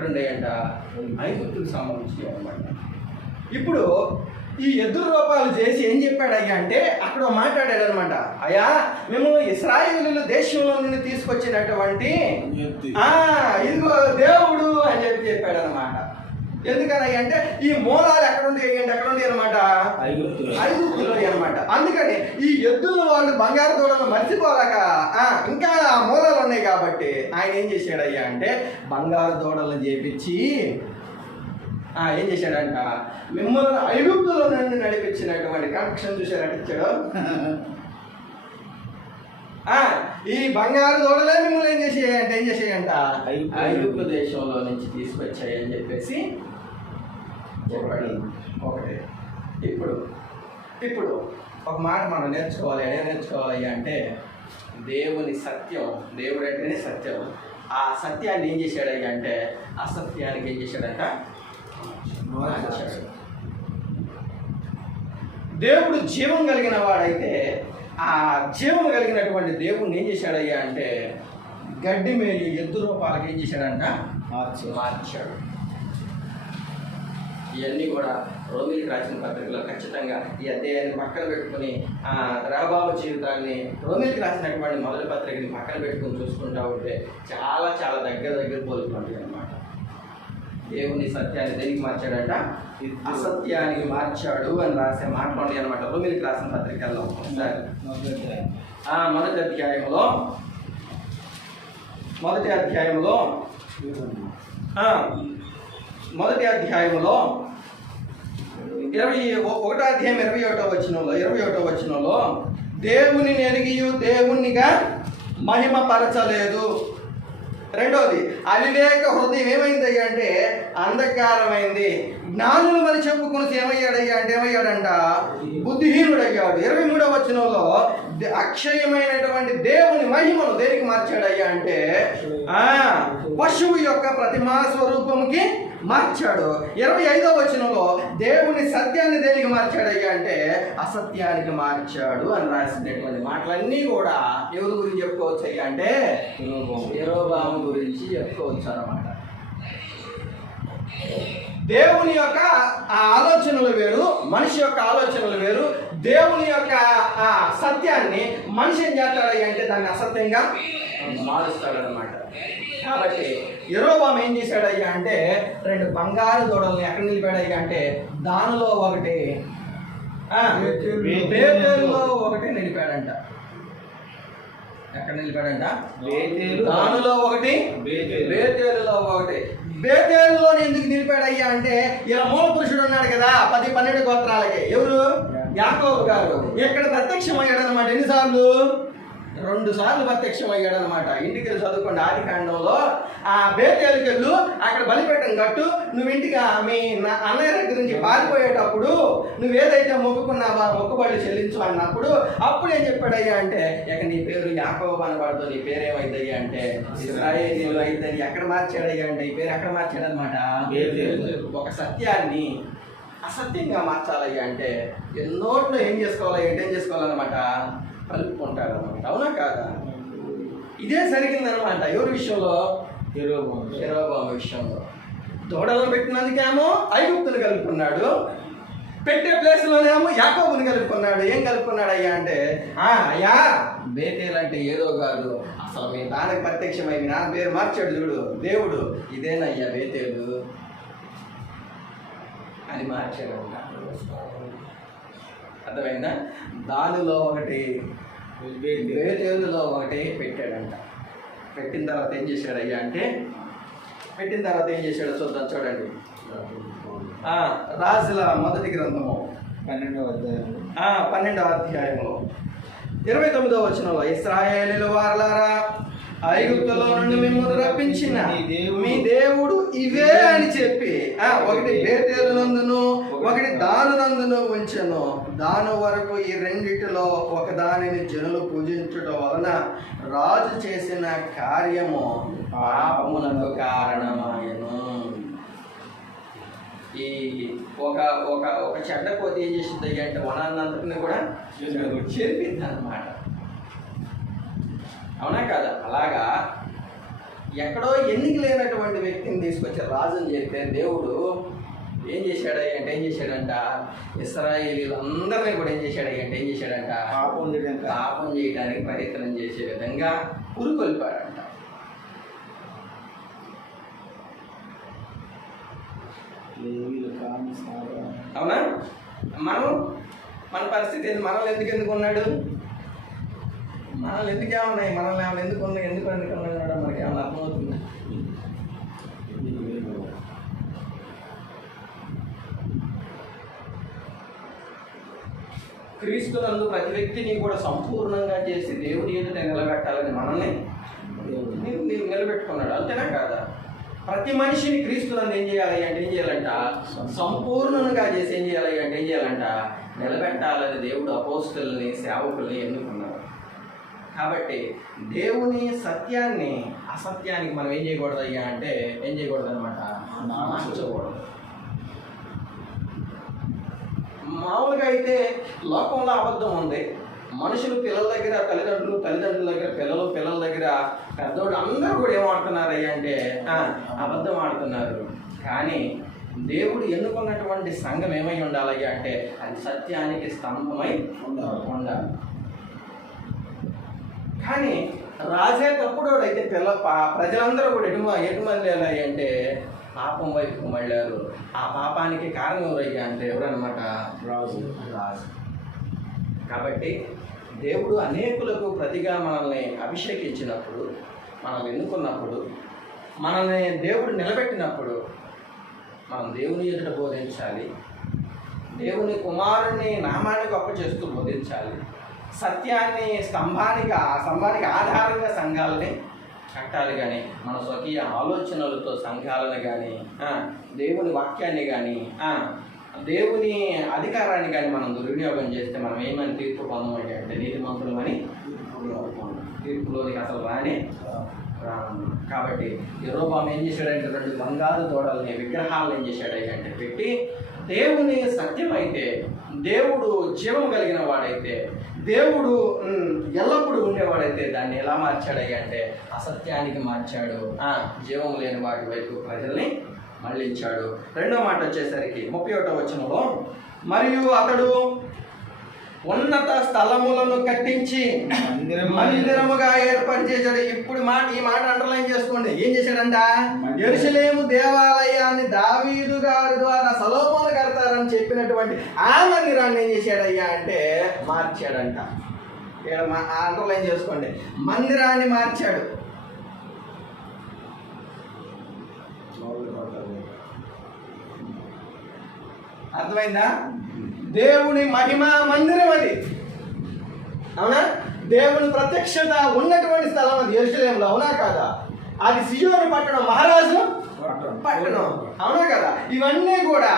ఉండేయంట ఐగుప్తుకు సంబంధించి అనమాట. ఇప్పుడు ఈ ఎద్దు రూపాలు చేసి ఏం చెప్పాడయ్యా అంటే అక్కడ మాట్లాడాడు అనమాట. అయ్యా మిమ్మల్ని ఇశ్రాయేలీయుల దేశంలో నుండి తీసుకొచ్చినటువంటి ఇదిగో దేవుడు అని చెప్పాడు అనమాట. ఎందుకనయ్యా అంటే ఈ మూలాలు ఎక్కడుంది అనమాట ఐగుప్తులో అనమాట. అందుకని ఈ ఎద్దులు వాళ్ళు బంగారు దూడలు మర్చిపోలేక ఇంకా మూలాలు ఉన్నాయి కాబట్టి ఆయన ఏం చేశాడయ్యా అంటే బంగారు దూడలను చేపించి ఏం చేశాడంట మిమ్మల్ని ఐగుప్తులో నుండి నడిపించినటువంటి కనెక్షన్ చూశారంటే ఇచ్చాడు. ఈ బంగారు దూడలే మిమ్మల్ని ఏం చేసేయంట ఐగుప్తు దేశంలో నుంచి తీసుకొచ్చాయి అని చెప్పేసి చెప్పాడు. ఒకటి ఇప్పుడు ఒక మాట మనం నేర్చుకోవాలి అంటే దేవుని సత్యం, దేవుడు అంటేనే సత్యం. ఆ సత్యాన్ని ఏం చేశాడయ్యా అంటే అసత్యానికి ఏం చేశాడంట మార్చాడు. దేవుడు జీవం కలిగిన వాడైతే ఆ జీవం కలిగినటువంటి దేవుడిని ఏం చేశాడయ్యా అంటే గడ్డి మేలు ఎద్దు రూపాలకి ఏం చేశాడంట మార్చాడు. ఇవన్నీ కూడా రోమిలికి రాసిన పత్రికలో ఖచ్చితంగా ఈ అధ్యాయాన్ని పక్కన పెట్టుకుని రెహబాము జీవితాన్ని రోమిలికి రాసినటువంటి మొదటి పత్రికని పక్కన పెట్టుకుని చూసుకుంటా ఉంటే చాలా చాలా దగ్గర పోలుకుంటాయి అన్నమాట. దేవుని సత్యాన్ని దేనికి మార్చాడంట అసత్యానికి మార్చాడు అని రాసే మాట్లాడి అనమాట. రోమిలికి రాసిన పత్రికల్లో మొదటి అధ్యాయంలో 21వ వచనంలో దేవుని ఎరిగియు దేవునిగా మహిమపరచలేదు. రెండోది అవివేక హృదయం ఏమైందయ్యా అంటే అంధకారమైంది. జ్ఞానులు మరి చెప్పుకుని ఏమయ్యాడంట బుద్ధిహీనుడయ్యాడు. 23వ వచనంలో అక్షయమైనటువంటి దేవుని మహిమను దేనికి మార్చాడయ్యా అంటే పశువు యొక్క ప్రతిమా స్వరూపముకి మార్చాడు. 25వ వచనంలో దేవుని సత్యాన్ని దేనికి మార్చాడయ్యా అంటే అసత్యానికి మార్చాడు అని రాసినటువంటి మాటలన్నీ కూడా ఎవరి గురించి చెప్పుకోవచ్చు అయ్యా అంటే యెరోబాము గురించి చెప్పుకోవచ్చు అన్నమాట. దేవుని యొక్క ఆలోచనలు వేరు, మనిషి యొక్క ఆలోచనలు వేరు. దేవుని యొక్క సత్యాన్ని మనిషి ఏం చేస్తాడయ్యా అంటే దాన్ని అసత్యంగా మారుస్తాడు అనమాట. కాబట్టి యెరోబాము ఏం చేశాడయ్యా అంటే 2 బంగారు దూడల్ని ఎక్కడ నిలిపాడయ్యా అంటే దానిలో ఒకటి బేతేలులో ఒకటి నిలిపాడంట. ఎక్కడ నిలిపాడంట దానిలో ఒకటి బేతేలులో ఒకటి. బేతేలులో ఎందుకు నిలిపాడయ్యా అంటే ఇలా మూల పురుషుడు ఉన్నాడు కదా 10-12 గోత్రాలకి. ఎవరు? యాకోబు గారు. ఇక్కడ ప్రత్యక్షం అయ్యాడు అనమాట. ఎన్నిసార్లు? 2 సార్లు ప్రత్యక్షం అయ్యాడు అనమాట. ఇంటికి వెళ్ళి చదువుకోండి ఆదికాండంలో. బేతేలుకి వెళ్ళు, అక్కడ బలిపీఠం కట్టు. నువ్వు ఇంటికి మీ అన్నయ్య దగ్గర నుంచి పారిపోయేటప్పుడు నువ్వేదైతే మొక్కుకున్నావా మొక్కుబడులు చెల్లించు అన్నప్పుడు అప్పుడు ఏం చెప్పాడయ్యా అంటే ఇక నీ పేరు యాకోబు అనబడదు, నీ పేరు ఏమైందయ్యా అంటే ఇశ్రాయేలీయులు అయితే. ఎక్కడ మార్చాడయ్యా అంటే ఈ పేరు ఎక్కడ మార్చాడనమాట. ఒక సత్యాన్ని అసత్యంగా మార్చాలయ్యా అంటే ఎన్నోట్లో ఏం చేసుకోవాలన్నమాట కలుపుకుంటాడు అనమాట. అవునా కాదా? ఇదే జరిగిందనమాట. ఎవరి విషయంలో? యెరోబాము విషయంలో. దూడలను పెట్టినందుకేమో ఐగుప్తుని కలుపుకున్నాడు, పెట్టే ప్లేస్లోనేమో యాకోబుని కలుపుకున్నాడు. ఏం కలుపుకున్నాడు అయ్యా అంటే అయ్యా బేతేలు అంటే ఏదో కాదు, అసలు మీ నాన్నకి ప్రత్యక్షమై మీ నాన్న పేరు మార్చాడు చూడు దేవుడు, ఇదేనయ్యా బేతేలు అని మార్చాడు. అర్థమైందా? దానిలో ఒకటి బేతేలులో ఒకటి పెట్టాడంట. పెట్టిన తర్వాత ఏం చేశాడయ్యా అంటే ఏం చేశాడో చూద్దాం. చూడండి రాజుల మొదటి గ్రంథము 12వ అధ్యాయంలో 29వ వచనంలో ఇశ్రాయేలీయుల వారలారా ఐగుప్తులో నుండి మిమ్మల్ని రప్పించిన మీ దేవుడు ఇవే అని చెప్పి ఒకటి బేతేలు నందును ఒకటి దాను నందును ఉంచెను. దాని వరకు ఈ రెండిటిలో ఒక దానిని జనులు పూజించడం వలన రాజు చేసిన కార్యము పాపమునకు కారణమాయను. ఈ ఒక ఒక ఒక చెడ్డ కోతి ఏం చేసింది అంటే వనాన్నంతటిని కూడా చెరిపింది అన్నమాట. అవునా కదా? అలాగా ఎక్కడో ఎన్నిక లేనటువంటి వ్యక్తిని తీసుకొచ్చి రాజుని చెప్తే దేవుడు ఏం చేశాడంట ఇశ్రాయేలీలందరినీ కూడా ఏం చేశాడంట పాపం చేయడానికి ప్రయత్నం చేసే విధంగా ఉరికొల్పాడంట. అవునా? మన పరిస్థితి ఏంది? మనల్ని ఎందుకు ఉన్నాడు? మనల్ని ఎందుకు ఏమన్నాయి? మనల్ని ఏమైనా ఎందుకు ఉన్నాడు? మనకి ఏమైనా అర్థమవుతుంది? క్రీస్తునందు ప్రతి వ్యక్తిని కూడా సంపూర్ణంగా చేసి దేవుడి ఎదుట నిలబెట్టాలని మనల్ని నిలబెట్టుకున్నాడు. అంతేనా కాదా? ప్రతి మనిషిని క్రీస్తునందు ఏం చేయాలంట సంపూర్ణంగా చేసి ఏం చేయాలంట నిలబెట్టాలని దేవుడు అపోస్తలుని సేవకుల్ని ఎన్నుకున్నాడు. కాబట్టి దేవుని సత్యాన్ని అసత్యానికి మనం ఏం చేయకూడదు అంటే ఏం చేయకూడదు అనమాట, మార్చకూడదు. మామూలుగా అయితే లోకంలో అబద్ధం ఉంది. మనుషులు పిల్లల దగ్గర తల్లిదండ్రుల దగ్గర పిల్లల దగ్గర పెద్దోళ్ళు అందరూ కూడా ఏమాడుతున్నారు అంటే అబద్ధం ఆడుతున్నారు. కానీ దేవుడు ఎన్నుకున్నటువంటి సంఘం ఏమై ఉండాలి అంటే అది సత్యానికి స్తంభమై ఉండాలి. కానీ రాజే తప్పుడోడు అయితే ప్రజలందరూ కూడా ఎటు మళ్ళీ అంటే పాపం వైపు మళ్ళారు. ఆ పాపానికి కారణం ఎవరయ్యా అంటే ఎవరన్నమాట, రాజు. కాబట్టి దేవుడు అనేకులకు ప్రతిగా మనల్ని అభిషేకించినప్పుడు, మనల్ని ఎన్నుకున్నప్పుడు, మనల్ని దేవుడు నిలబెట్టినప్పుడు మనం దేవుని ఎదుట బోధించాలి. దేవుని కుమారుని నామాన్ని గొప్ప చేస్తూ బోధించాలి. సత్యాన్ని స్తంభానికి ఆధారంగా సంఘాలని కట్టాలి. కానీ మన స్వకీయ ఆలోచనలతో సంఘాలను కానీ దేవుని వాక్యాన్ని కానీ దేవుని అధికారాన్ని కానీ మనం దుర్వినియోగం చేస్తే మనం ఏమని తీర్పు పొందమంటే అంటే నీతిమంతులమని తీర్పులోనికి అసలు రాని. కాబట్టి యెరొబెయాము ఏం చేశాడంటే 2 బంగారు దూడల్ని విగ్రహాలను ఏం చేశాడంటే పెట్టి, దేవుని సత్యమైతే, దేవుడు జీవం కలిగిన వాడైతే, దేవుడు ఎల్లప్పుడూ ఉండేవాడైతే దాన్ని ఎలా మార్చాడయ్యా అంటే అసత్యానికి మార్చాడు. జీవం లేని వాటి వైపు ప్రజల్ని మళ్ళించాడు. రెండో మాట వచ్చేసరికి 31వ వచనంలో, మరియు అతడు ఉన్నత స్థలములను కట్టించి మందిరముగా ఏర్పాటు చేశాడు. ఇప్పుడు ఈ మాట అండర్లైన్ చేసుకోండి. ఏం చేశాడంట? యెరూషలేము దేవాలయాన్ని దావీదు గారి ద్వారా సొలొమోను కడతారని చెప్పినటువంటి ఆ మందిరాన్ని ఏం చేశాడయ్యా అంటే మార్చాడంట. అండర్లైన్ చేసుకోండి, మందిరాన్ని మార్చాడు. అర్థమైందా? దేవుని మహిమ మందిరం అది. అవునా? దేవుని ప్రత్యక్షత ఉన్నటువంటి స్థలం అది యెరూషలేములో. అవునా కాదా? అది సియోను పట్టణం, మహారాజు పట్టణం. అవునా కదా? ఇవన్నీ కూడా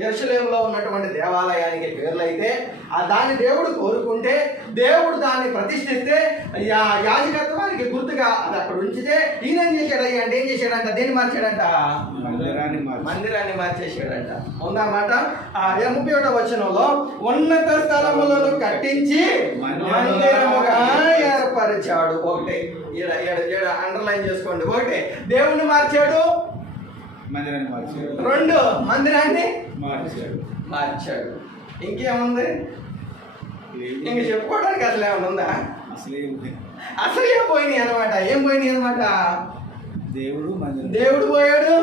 యెరూషలేములో ఉన్నటువంటి దేవాలయానికి పేర్లైతే దాన్ని దేవుడు కోరుకుంటే, దేవుడు దాన్ని ప్రతిష్ఠిస్తే, యాజకత్వానికి గుర్తుగా అది అక్కడ ఉంచితే ఈయన ఏం చేశాడయ్యా అంటే ఏం చేశాడంట? దేన్ని మార్చాడంట? మందిరాన్ని మార్చేసాడంట. ఉందన్నమాట. 31వ వచనంలో ఉన్నత స్థలములను కట్టించి మందిరముగా ఏర్పరిచాడు. ఒకటే అండర్లైన్ చేసుకోండి. ఒకటే దేవుణ్ణి మార్చాడు, మందిరాన్ని మార్చాడు. 2 మందిరాన్ని మార్చాడు. ఇంకేముంది? ఇంక చెప్పుకోవడానికి అసలు ఏమైనా ఉందా? అసలు ఏం పోయినాయి అనమాట. ఏం పోయినాయి అనమాట? దేవుడు పోయాడు,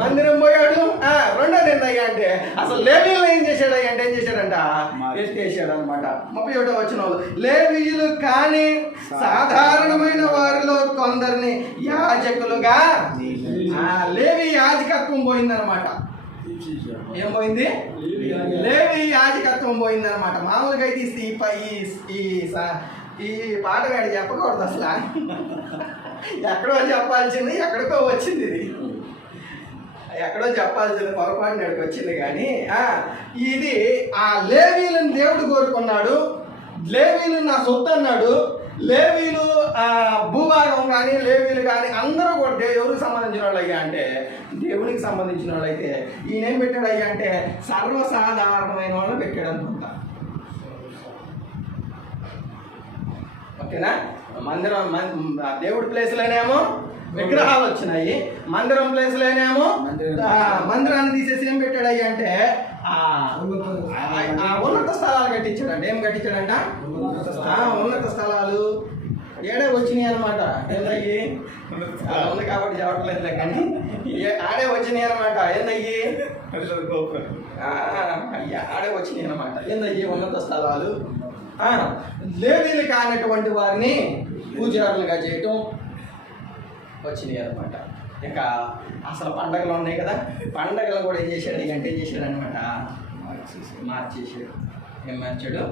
మందిరం పోయాడు. రెండోది ఏంటయ్యా అంటే అసలు లేవీయులు ఏం చేశాడయ్యా అంటే ఏం చేశాడంట? ఎత్తేసాడు అనమాట. 31వ వచనంలో, లేవీయులు కానీ సాధారణమైన వారిలో కొందరిని యాజకులుగా, లేవి యాజకత్వం పోయిందనమాట. ఏం పోయింది? లేవి యాజకత్వం పోయిందనమాట. మామూలుగా అయితే ఈ పాట వాడు చెప్పకూడదు అసలు. ఎక్కడో చెప్పాల్సింది ఎక్కడికో వచ్చింది. ఇది ఎక్కడో చెప్పాల్సింది పొరపాటు నాడికి వచ్చింది. కానీ ఇది ఆ లేవీలను దేవుడు కోరుకున్నాడు. లేవీలు నా సొత్తు అన్నాడు. లేవీలు భూభాగం కానీ లేవీలు కానీ అందరూ కూడా ఎవరికి సంబంధించిన వాళ్ళు అయ్యా అంటే దేవునికి సంబంధించిన వాళ్ళు. అయితే ఈయన ఏం పెట్టాడు అయ్యా అంటే సర్వసాధారణమైన వాళ్ళు పెట్టాడు అనుకుంటా. ఓకేనా? మందిరం దేవుడి ప్లేస్లోనేమో విగ్రహాలు వచ్చినాయి, మందిరం ప్లేస్లోనేమో మందిరాన్ని తీసేసి ఏం పెట్టాడు అయ్యా అంటే ఉన్నత స్థలాలు కట్టించాడంట. ఏం కట్టించాడంట? ఉన్నత స్థలాలు ఏడే వచ్చినాయి అనమాట. ఏందయ్యి ఉంది కాబట్టి చెప్పట్లేదు కానీ ఆడే వచ్చినాయి అనమాట. ఏందయ్యి ఆడే వచ్చినాయి అనమాట. ఏందయ్యి ఉన్నత స్థలాలు. లేవీలు కానటువంటి వారిని పూజారులుగా చేయటం వచ్చినాయి అనమాట. ఇంకా అసలు పండగలు ఉన్నాయి కదా, పండగలు కూడా ఏం చేశాడు అంటే ఏం చేశాడు అనమాట, మార్చేసాడు. ఏం మార్చాడు?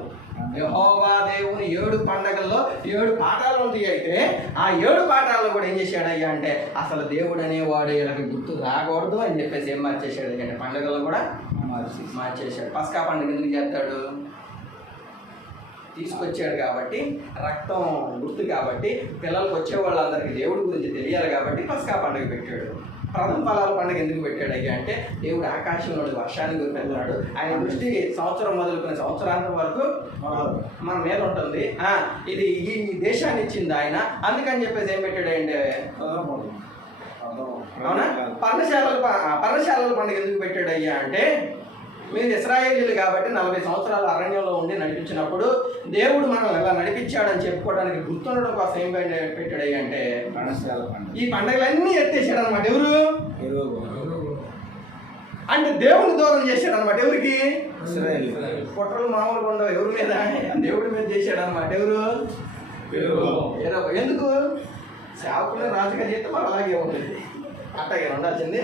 యెహోవా దేవుని 7 పండగల్లో 7 పాఠాలు ఉంటాయి. అయితే ఆ 7 పాఠాల్లో కూడా ఏం చేశాడు అయ్యా అంటే అసలు దేవుడు అనేవాడు వీళ్ళకి గుర్తు రాకూడదు అని చెప్పేసి ఏం మార్చేశాడు అంటే పండుగలను కూడా మార్చేశాడు. పస్కా పండుగ ఎందుకు చేస్తాడు? తీసుకొచ్చాడు కాబట్టి, రక్తం గుర్తు కాబట్టి, పిల్లలకు వచ్చే వాళ్ళందరికీ దేవుడి గురించి తెలియాలి కాబట్టి పస్కా పండుగ పెట్టాడు. ప్రథమ ఫలాల పండుగ ఎందుకు పెట్టాడు అయ్యా అంటే దేవుడు ఆకాశంలో వర్షాన్ని కురిపిస్తున్నాడు. ఆయన దృష్టి సంవత్సరం మొదలుకునే సంవత్సరాంతం వరకు మన మీద ఉంటుంది. ఇది ఈ దేశాన్ని ఇచ్చింది ఆయన. అందుకని చెప్పేసి ఏం పెట్టాడు అంటే అవునా పర్ణశాలల పండుగ ఎందుకు పెట్టాడు అయ్యా అంటే మీరు ఇశ్రాయేలీలు కాబట్టి 40 సంవత్సరాలు అరణ్యంలో ఉండి నడిపించినప్పుడు దేవుడు మనల్ని ఎలా నడిపించాడని చెప్పుకోవడానికి గుర్తుండడం కోసం ఏం పెట్టాడు అంటే ఈ పండుగలన్నీ ఎత్తేసాడు అనమాట. ఎవరు అంటే దేవుని దూరం చేశాడు అనమాట. ఎవరికి? కుట్రలు మామూలుగా ఉండవు ఎవరి మీద, దేవుడి మీద చేశాడు అనమాట. ఎవరు? ఎందుకు? సేవకుని రాజుగా చేస్తే మరి అలాగే ఉంటుంది, అట్టగే ఉండాల్సింది.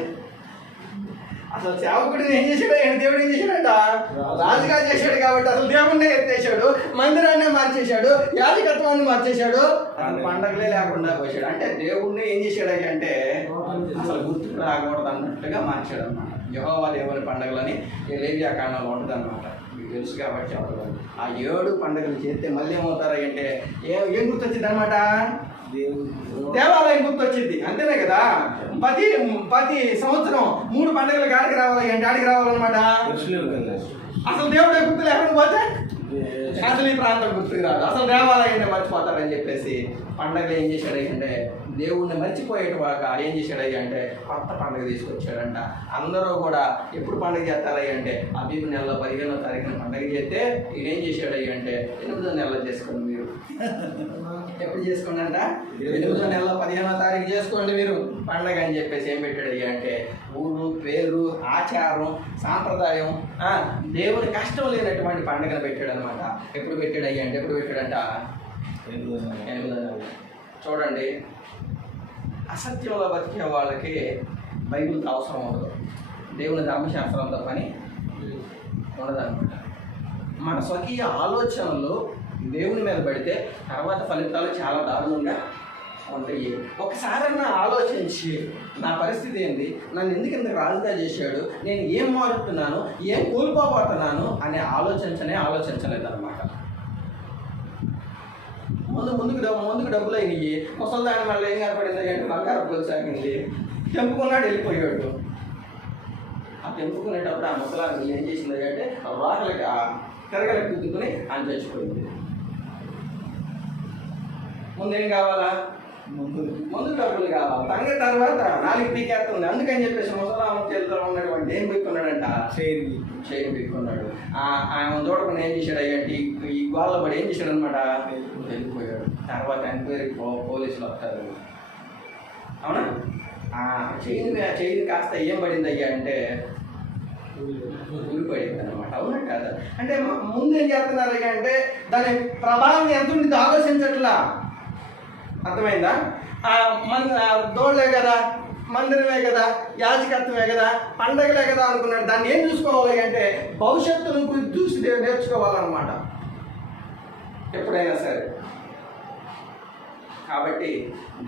అసలు సేవకుడిని ఏం చేశాడు? దేవుడు ఏం చేశాడంట? రాజుగా చేశాడు కాబట్టి అసలు దేవుడినే ఎత్తేసాడు, మందిరాన్నే మార్చేశాడు, యాజకత్వాన్ని మార్చేశాడు, అసలు పండగలే లేకుండా పోసాడు. అంటే దేవుడిని ఏం చేశాడు అంటే అసలు గుర్తుకు రాకూడదు అన్నట్టుగా మార్చాడు అనమాట. యెహోవా దేవుని పండుగలని లేవియాకాండంలో ఉంటుంది అనమాట. మీకు తెలుసు కాబట్టి చెప్పగలరు. ఆ 7 పండుగలు చేస్తే మళ్ళీ ఏమవుతారు అంటే ఏం గుర్తొచ్చింది అనమాట? దేవాలయం గుర్తొచ్చింది. అంతేనే కదా, ప్రతి సంవత్సరం 3 పండుగలు ఆడికి రావాలి అంటే ఆడికి రావాలన్నమాట. అసలు దేవుడే గుర్తు లేకుండా పోతే అసలు ఈ ప్రాంతం గుర్తుకు రాదు, అసలు దేవాలయాన్ని మర్చిపోతారని చెప్పేసి పండుగలు ఏం చేశాడు అంటే దేవుడిని మర్చిపోయేటవాక ఏం చేశాడు అంటే కొత్త పండుగ తీసుకొచ్చాడంట. అందరూ కూడా ఎప్పుడు పండుగ చేస్తారు అంటే అబీబు నెలలో 15వ తారీఖున పండుగ చేస్తే ఈయనేం చేశాడు అంటే 8వ నెలలో చేసుకోండి మీరు. ఎప్పుడు చేసుకోండి అంట? 8వ నెలలో 15వ తారీఖు చేసుకోండి మీరు పండుగ అని చెప్పేసి ఏం పెట్టాడు అంటే ఊరు పేరు ఆచారం సాంప్రదాయం దేవుని కష్టం లేనటువంటి పండుగను పెట్టాడు అనమాట. ఎప్పుడు పెట్టాడు అంటే ఎప్పుడు పెట్టాడంట? 8వ నెల. చూడండి, అసత్యంలో బతికే వాళ్ళకి బైబిల్తో అవసరం ఉండదు, దేవుని ధర్మశాస్త్రంతో పని ఉండదన్నమాట. మన స్వకీయ ఆలోచనలు దేవుని మీద పడితే తర్వాత ఫలితాలు చాలా దారుణంగా ఉంటాయి. ఒకసారన్నా ఆలోచించి నా పరిస్థితి ఏంది, నన్ను ఎందుకు ఇంత రాజుగా చేశాడు, నేను ఏం మారుతున్నాను, ఏం కోల్పోబోతున్నాను అనే ఆలోచించలేదు అనమాట. ముందుకు డబ్బులు అయినాయి, ముసలిదాని మళ్ళీ ఏం కనపడింది అంటే బంగారం కొలిసాగింది, తెంపుకున్నాడు వెళ్ళిపోయాడు. ఆ తెంపుకునేటప్పుడు ఆ ముసలాన్ని ఏం చేసింది అంటే రాకలకి తిరగలకి గుద్దుకుని ఆయన చచ్చిపోయింది. ముందేం కావాలా? ముందు డబ్బులు కావాలి, తంగ తర్వాత 4 పీకేస్తుంది. అందుకని చెప్పేసి ముసలామ చేతిలో ఉన్నటువంటి ఏం పీక్కున్నాడంట? చైన్ పీక్కున్నాడు. ఆయన చూడకుండా ఏం చేశాడు అంటే ఈ గోళ్ళ పడి ఏం చేశాడు అనమాట, వెళ్ళిపోయాడు. తర్వాత ఎంక్వైరీ పోలీసులు వస్తారు. అవునా? చైన్ కాస్త ఏం పడింది అంటే ఊరిపడింది అనమాట. అవునా కాదా? అంటే ముందు ఏం చేస్తున్నారు అంటే దాని ప్రభావం ఎంత ఉంటుంది ఆలోచించట్లా. అర్థమైందా? మన దోళ్ళే కదా, మందిరమే కదా, యాజకత్వమే కదా, పండగలే కదా అనుకున్నాడు. దాన్ని ఏం చూసుకోవాలి అంటే భవిష్యత్తును చూసి నేర్చుకోవాలన్నమాట. ఎప్పుడైనా సరే కాబట్టి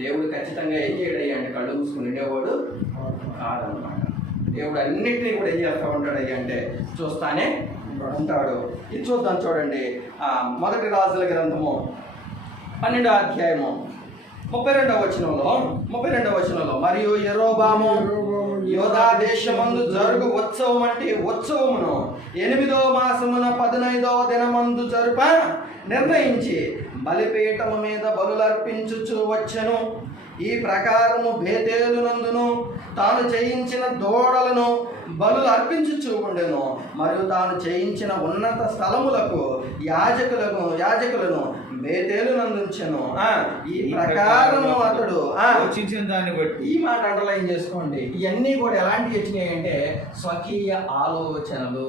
దేవుడు ఖచ్చితంగా ఏం చేయడయ్యా అంటే కళ్ళు మూసుకుని ఉండేవాడు కాదనమాట. దేవుడు అన్నింటినీ కూడా ఏం చేస్తూ ఉంటాడు అయ్యా అంటే చూస్తానే ఉంటాడు. ఇది చూద్దాం చూడండి. మొదటి రాజుల గ్రంథము 12వ అధ్యాయము 32వ వచనంలో మరియు యెరోబాము యోధా దేశమందు జరుగు ఉత్సవం అంటే ఉత్సవమును 8వ మాసమున 15వ దినమందు జరుప నిర్ణయించి బలిపీఠము మీద బలులర్పించుచు వచ్చెను. ఈ ప్రకారము బేతేలునందును తాను చేయించిన దూడలను బలులు అర్పించుచూ ఉండెను. మరియు తాను చేయించిన ఉన్నత స్థలములకు యాజకులను బేతేలునందుంచెను. ఈ ప్రకారము అతడు వచ్చిన దాన్ని బట్టి ఈ మాట అండర్లైన్ చేసుకోండి. ఇవన్నీ కూడా ఎలాంటివి వచ్చినాయి అంటే స్వకీయ ఆలోచనలు,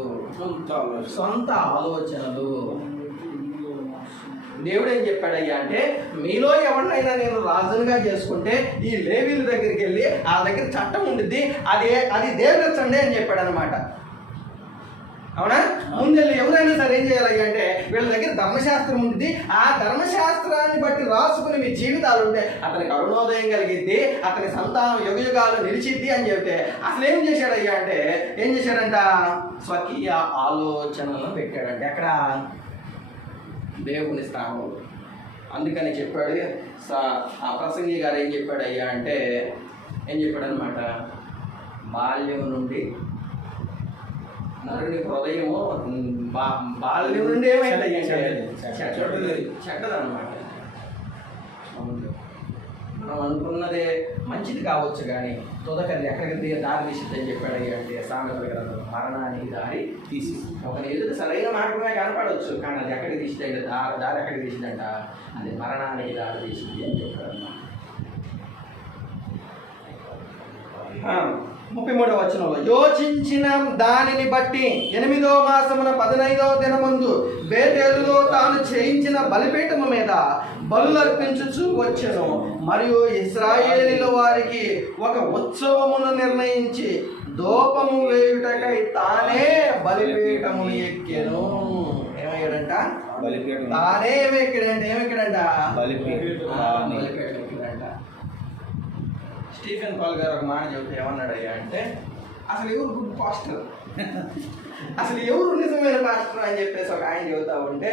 సొంత ఆలోచనలు. దేవుడు ఏం చెప్పాడయ్యా అంటే మీలో ఎవరినైనా నేను రాజునిగా చేసుకుంటే ఈ లేవీల దగ్గరికి వెళ్ళి ఆ దగ్గర చట్టం ఉండిద్ది, అది దేవరచ్చండి అని చెప్పాడు అనమాట. అవునా? ముందెళ్ళి ఎవరైనా సరే ఏం చేయాలి అంటే వీళ్ళ దగ్గర ధర్మశాస్త్రం ఉంటుంది, ఆ ధర్మశాస్త్రాన్ని బట్టి రాసుకుని మీ జీవితాలు ఉంటే అతనికి అరుణోదయం కలిగిద్ది, అతని సంతానం యుగయుగాలు నిలిచిద్ది అని చెప్తే అసలు ఏం చేశాడయ్యా అంటే ఏం చేశాడంట స్వకీయ ఆలోచనలను పెట్టాడంటే అక్కడ దేవుని స్థానంలో. అందుకని చెప్పాడు ఆ ప్రసంగి గారు ఏం చెప్పాడు అయ్యా అంటే ఏం చెప్పాడు అనమాట, బాల్యం నుండి నరుని హృదయము బాల్యం నుండి ఏమైంది అయ్యా చెడ్డదనమాట. మనం అనుకున్నదే మంచిది కావచ్చు కానీ తుదకది ఎక్కడికి దారి తీసిద్దని చెప్పాడు అయ్యా అంటే సామెతల గ్రంథం మరణానికి దారి తీసి. ఒక ఎదురు సరైన మార్గమే కనపడవచ్చు కానీ అది ఎక్కడికి తీసిద్దంటే దారి ఎక్కడికి తీసిద్దంట, అది మరణానికి దారి తీసింది అని చెప్పాడు అన్నమాట. 33వ వచనంలో యోచించిన దానిని బట్టి 8వ మాసమున 15వ దినమందు బేతేలులో తాను చేయించిన బలిపీఠము మీద బలులర్పించుచు వచ్చెను. మరియు ఇశ్రాయేలీల వారికి ఒక ఉత్సవమును నిర్ణయించి దూపము వేయుటకై తానే బలిపీఠమును ఎక్కెను. ఏమయ్యాడంట? తానే ఏమెక్కాడంట? బలిపీఠం ఎక్కాడంట. స్టీఫెన్ పాల్ గారు ఒక మాట చెబితే ఏమన్నాడయ్యా అంటే అసలు ఎవరు గుడ్ పాస్టర్, అసలు ఎవరు నిజమైన పాస్టర్ అని చెప్పేసి ఒక ఆయన చెబుతా ఉంటే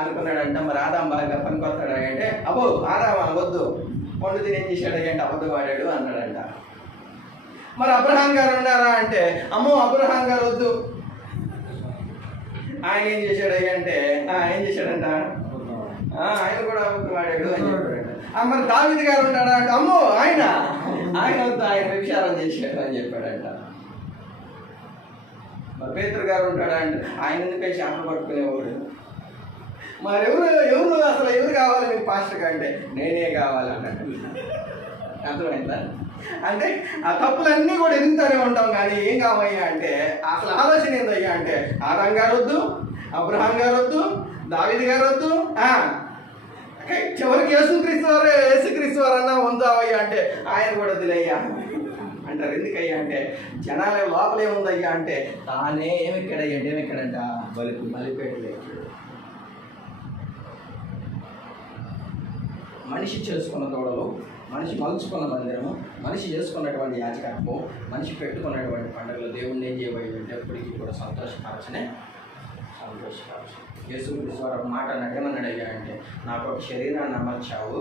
అనుకున్నాడంట మరి ఆదాం బాగా పనికొస్తాడు అంటే అబ్బో ఆదామా వద్దు పండు తిని ఏం చేశాడు అంటే అబద్ధం వాడాడు అన్నాడంట. మరి అబ్రహాం గారు ఉన్నారా అంటే అమ్మో అబ్రహాం గారు వద్దు, ఆయన ఏం చేశాడు అంటే ఏం చేశాడంట ఆయన కూడా అబద్ధం వాడాడు అని చెప్పాడంట. మరి దావీదు గారు ఉంటాడా అంటే అమ్మో ఆయన వద్దు, ఆయన విచారం చేశాడు అని చెప్పాడంట. మరి పేతురు గారు ఉంటాడా అంటే ఆయన ఎందుకై చేపలు పట్టుకునేవాడు. మరి ఎవరు అసలు ఎవరు కావాలి మీకు పాస్టర్ అంటే నేనే కావాలన్నట్టు. అర్థమైందా? అంటే ఆ తప్పులన్నీ కూడా ఎదుగుతూనే ఉంటాం కానీ ఏం కావయ్యా అంటే అసలు ఆలోచన ఏందయ్యా అంటే ఆదాం గారు వద్దు, అబ్రహాం గారు వద్దు, దావీదు గారు వద్దు, చివరికి యేసుక్రీస్తు వారన్నా వందావయ్యా అంటే ఆయన కూడా వదిలేయ్యా అంటారు. ఎందుకయ్యా అంటే జనాల లోపల ఏముందయ్యా అంటే తానే ఏమెక్కడయ్యా అంటే ఏమెక్కడంట బలిపేటలు ఎక్కాడు. మనిషి చేసుకున్న తోడలు, మనిషి మలుచుకున్న మందిరము, మనిషి చేసుకున్నటువంటి యాచకత్వం, మనిషి పెట్టుకున్నటువంటి పండుగలు దేవుణ్ణి ఏం చేయబోయేది అంటే ఎప్పటికీ కూడా సంతోషపరచనే. యేసుక్రీస్తు వారు ఒక మాట ఏమన్నాడయ్యా అంటే నాకు ఒక శరీరాన్ని అమర్చావు,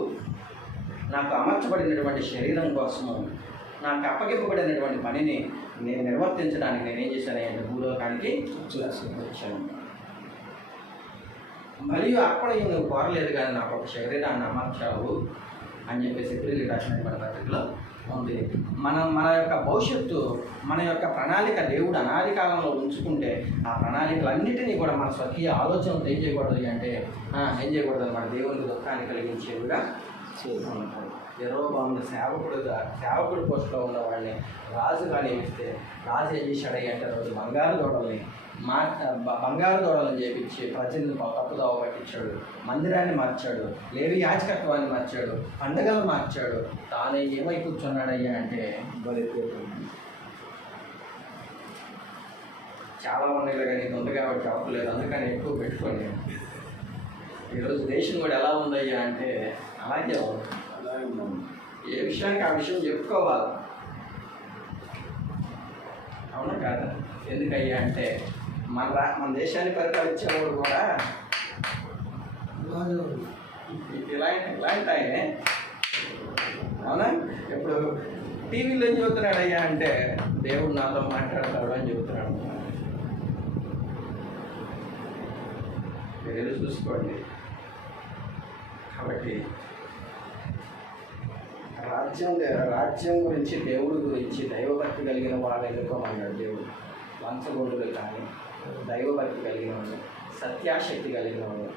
నాకు అమర్చబడినటువంటి శరీరం కోసము నాకు అప్పగింపబడినటువంటి పనిని నేను నిర్వర్తించడానికి నేనేం చేశానంటే భూలోకానికి వచ్చాను. మరియు అక్కడ నువ్వు కోరలేదు కానీ నాకు ఒక శరీరాన్ని అమర్చావు అని చెప్పేసి ఎప్రిల్ రాసినటువంటి పత్రికలో ఉంది. మన యొక్క భవిష్యత్తు, మన యొక్క ప్రణాళిక దేవుడు అనాది కాలంలో ఉంచుకుంటే ఆ ప్రణాళికలన్నిటినీ కూడా మన స్వకీయ ఆలోచనలు ఏం చేయకూడదు అంటే ఏం చేయకూడదు అనమాట, దేవునికి దుఃఖాన్ని కలిగించేవిగా చేసుకుంటారు. యెరోబాము సేవకుడు పోస్టులో ఉన్న వాడిని రాజుగా నియమిస్తే రాజు ఏం చేశాడు అంటే రోజు బంగారు దూడలను చేపించి ప్రజలను తప్పుదోవ పట్టించాడు, మందిరాన్ని మార్చాడు, లేవి యాజకత్వాన్ని మార్చాడు, పండగలు మార్చాడు. తాను ఏమై కూర్చున్నాడయ్యా అంటే చాలా ఉన్నాయి కానీ ఉంది కాబట్టి అవట్లేదు, అందుకని ఎక్కువ పెట్టుకోండి. ఈరోజు దేశం కూడా ఎలా ఉందయ్యా అంటే అలాగే ఉంది. ఏ విషయానికి ఆ విషయం చెప్పుకోవాలి. అవునా కాదా? ఎందుకయ్యా అంటే మన దేశాన్ని పరిపాలించేవాడు కూడా ఇలాంటి ఆయనే. అవునా? ఇప్పుడు టీవీలో ఏం చెబుతున్నాడు అయ్యా అంటే దేవుడు నాతో మాట్లాడతాడు అని చెబుతున్నాడు. మీరు చూసుకోండి. కాబట్టి రాజ్యం గురించి, దేవుడి గురించి దైవభక్తి కలిగిన వాళ్ళు ఎదుర్కోమన్నాడు దేవుడు. లంచగొండులు కానీ దైవభక్తి కలిగిన వాళ్ళు, సత్యాశక్తి కలిగిన వాళ్ళు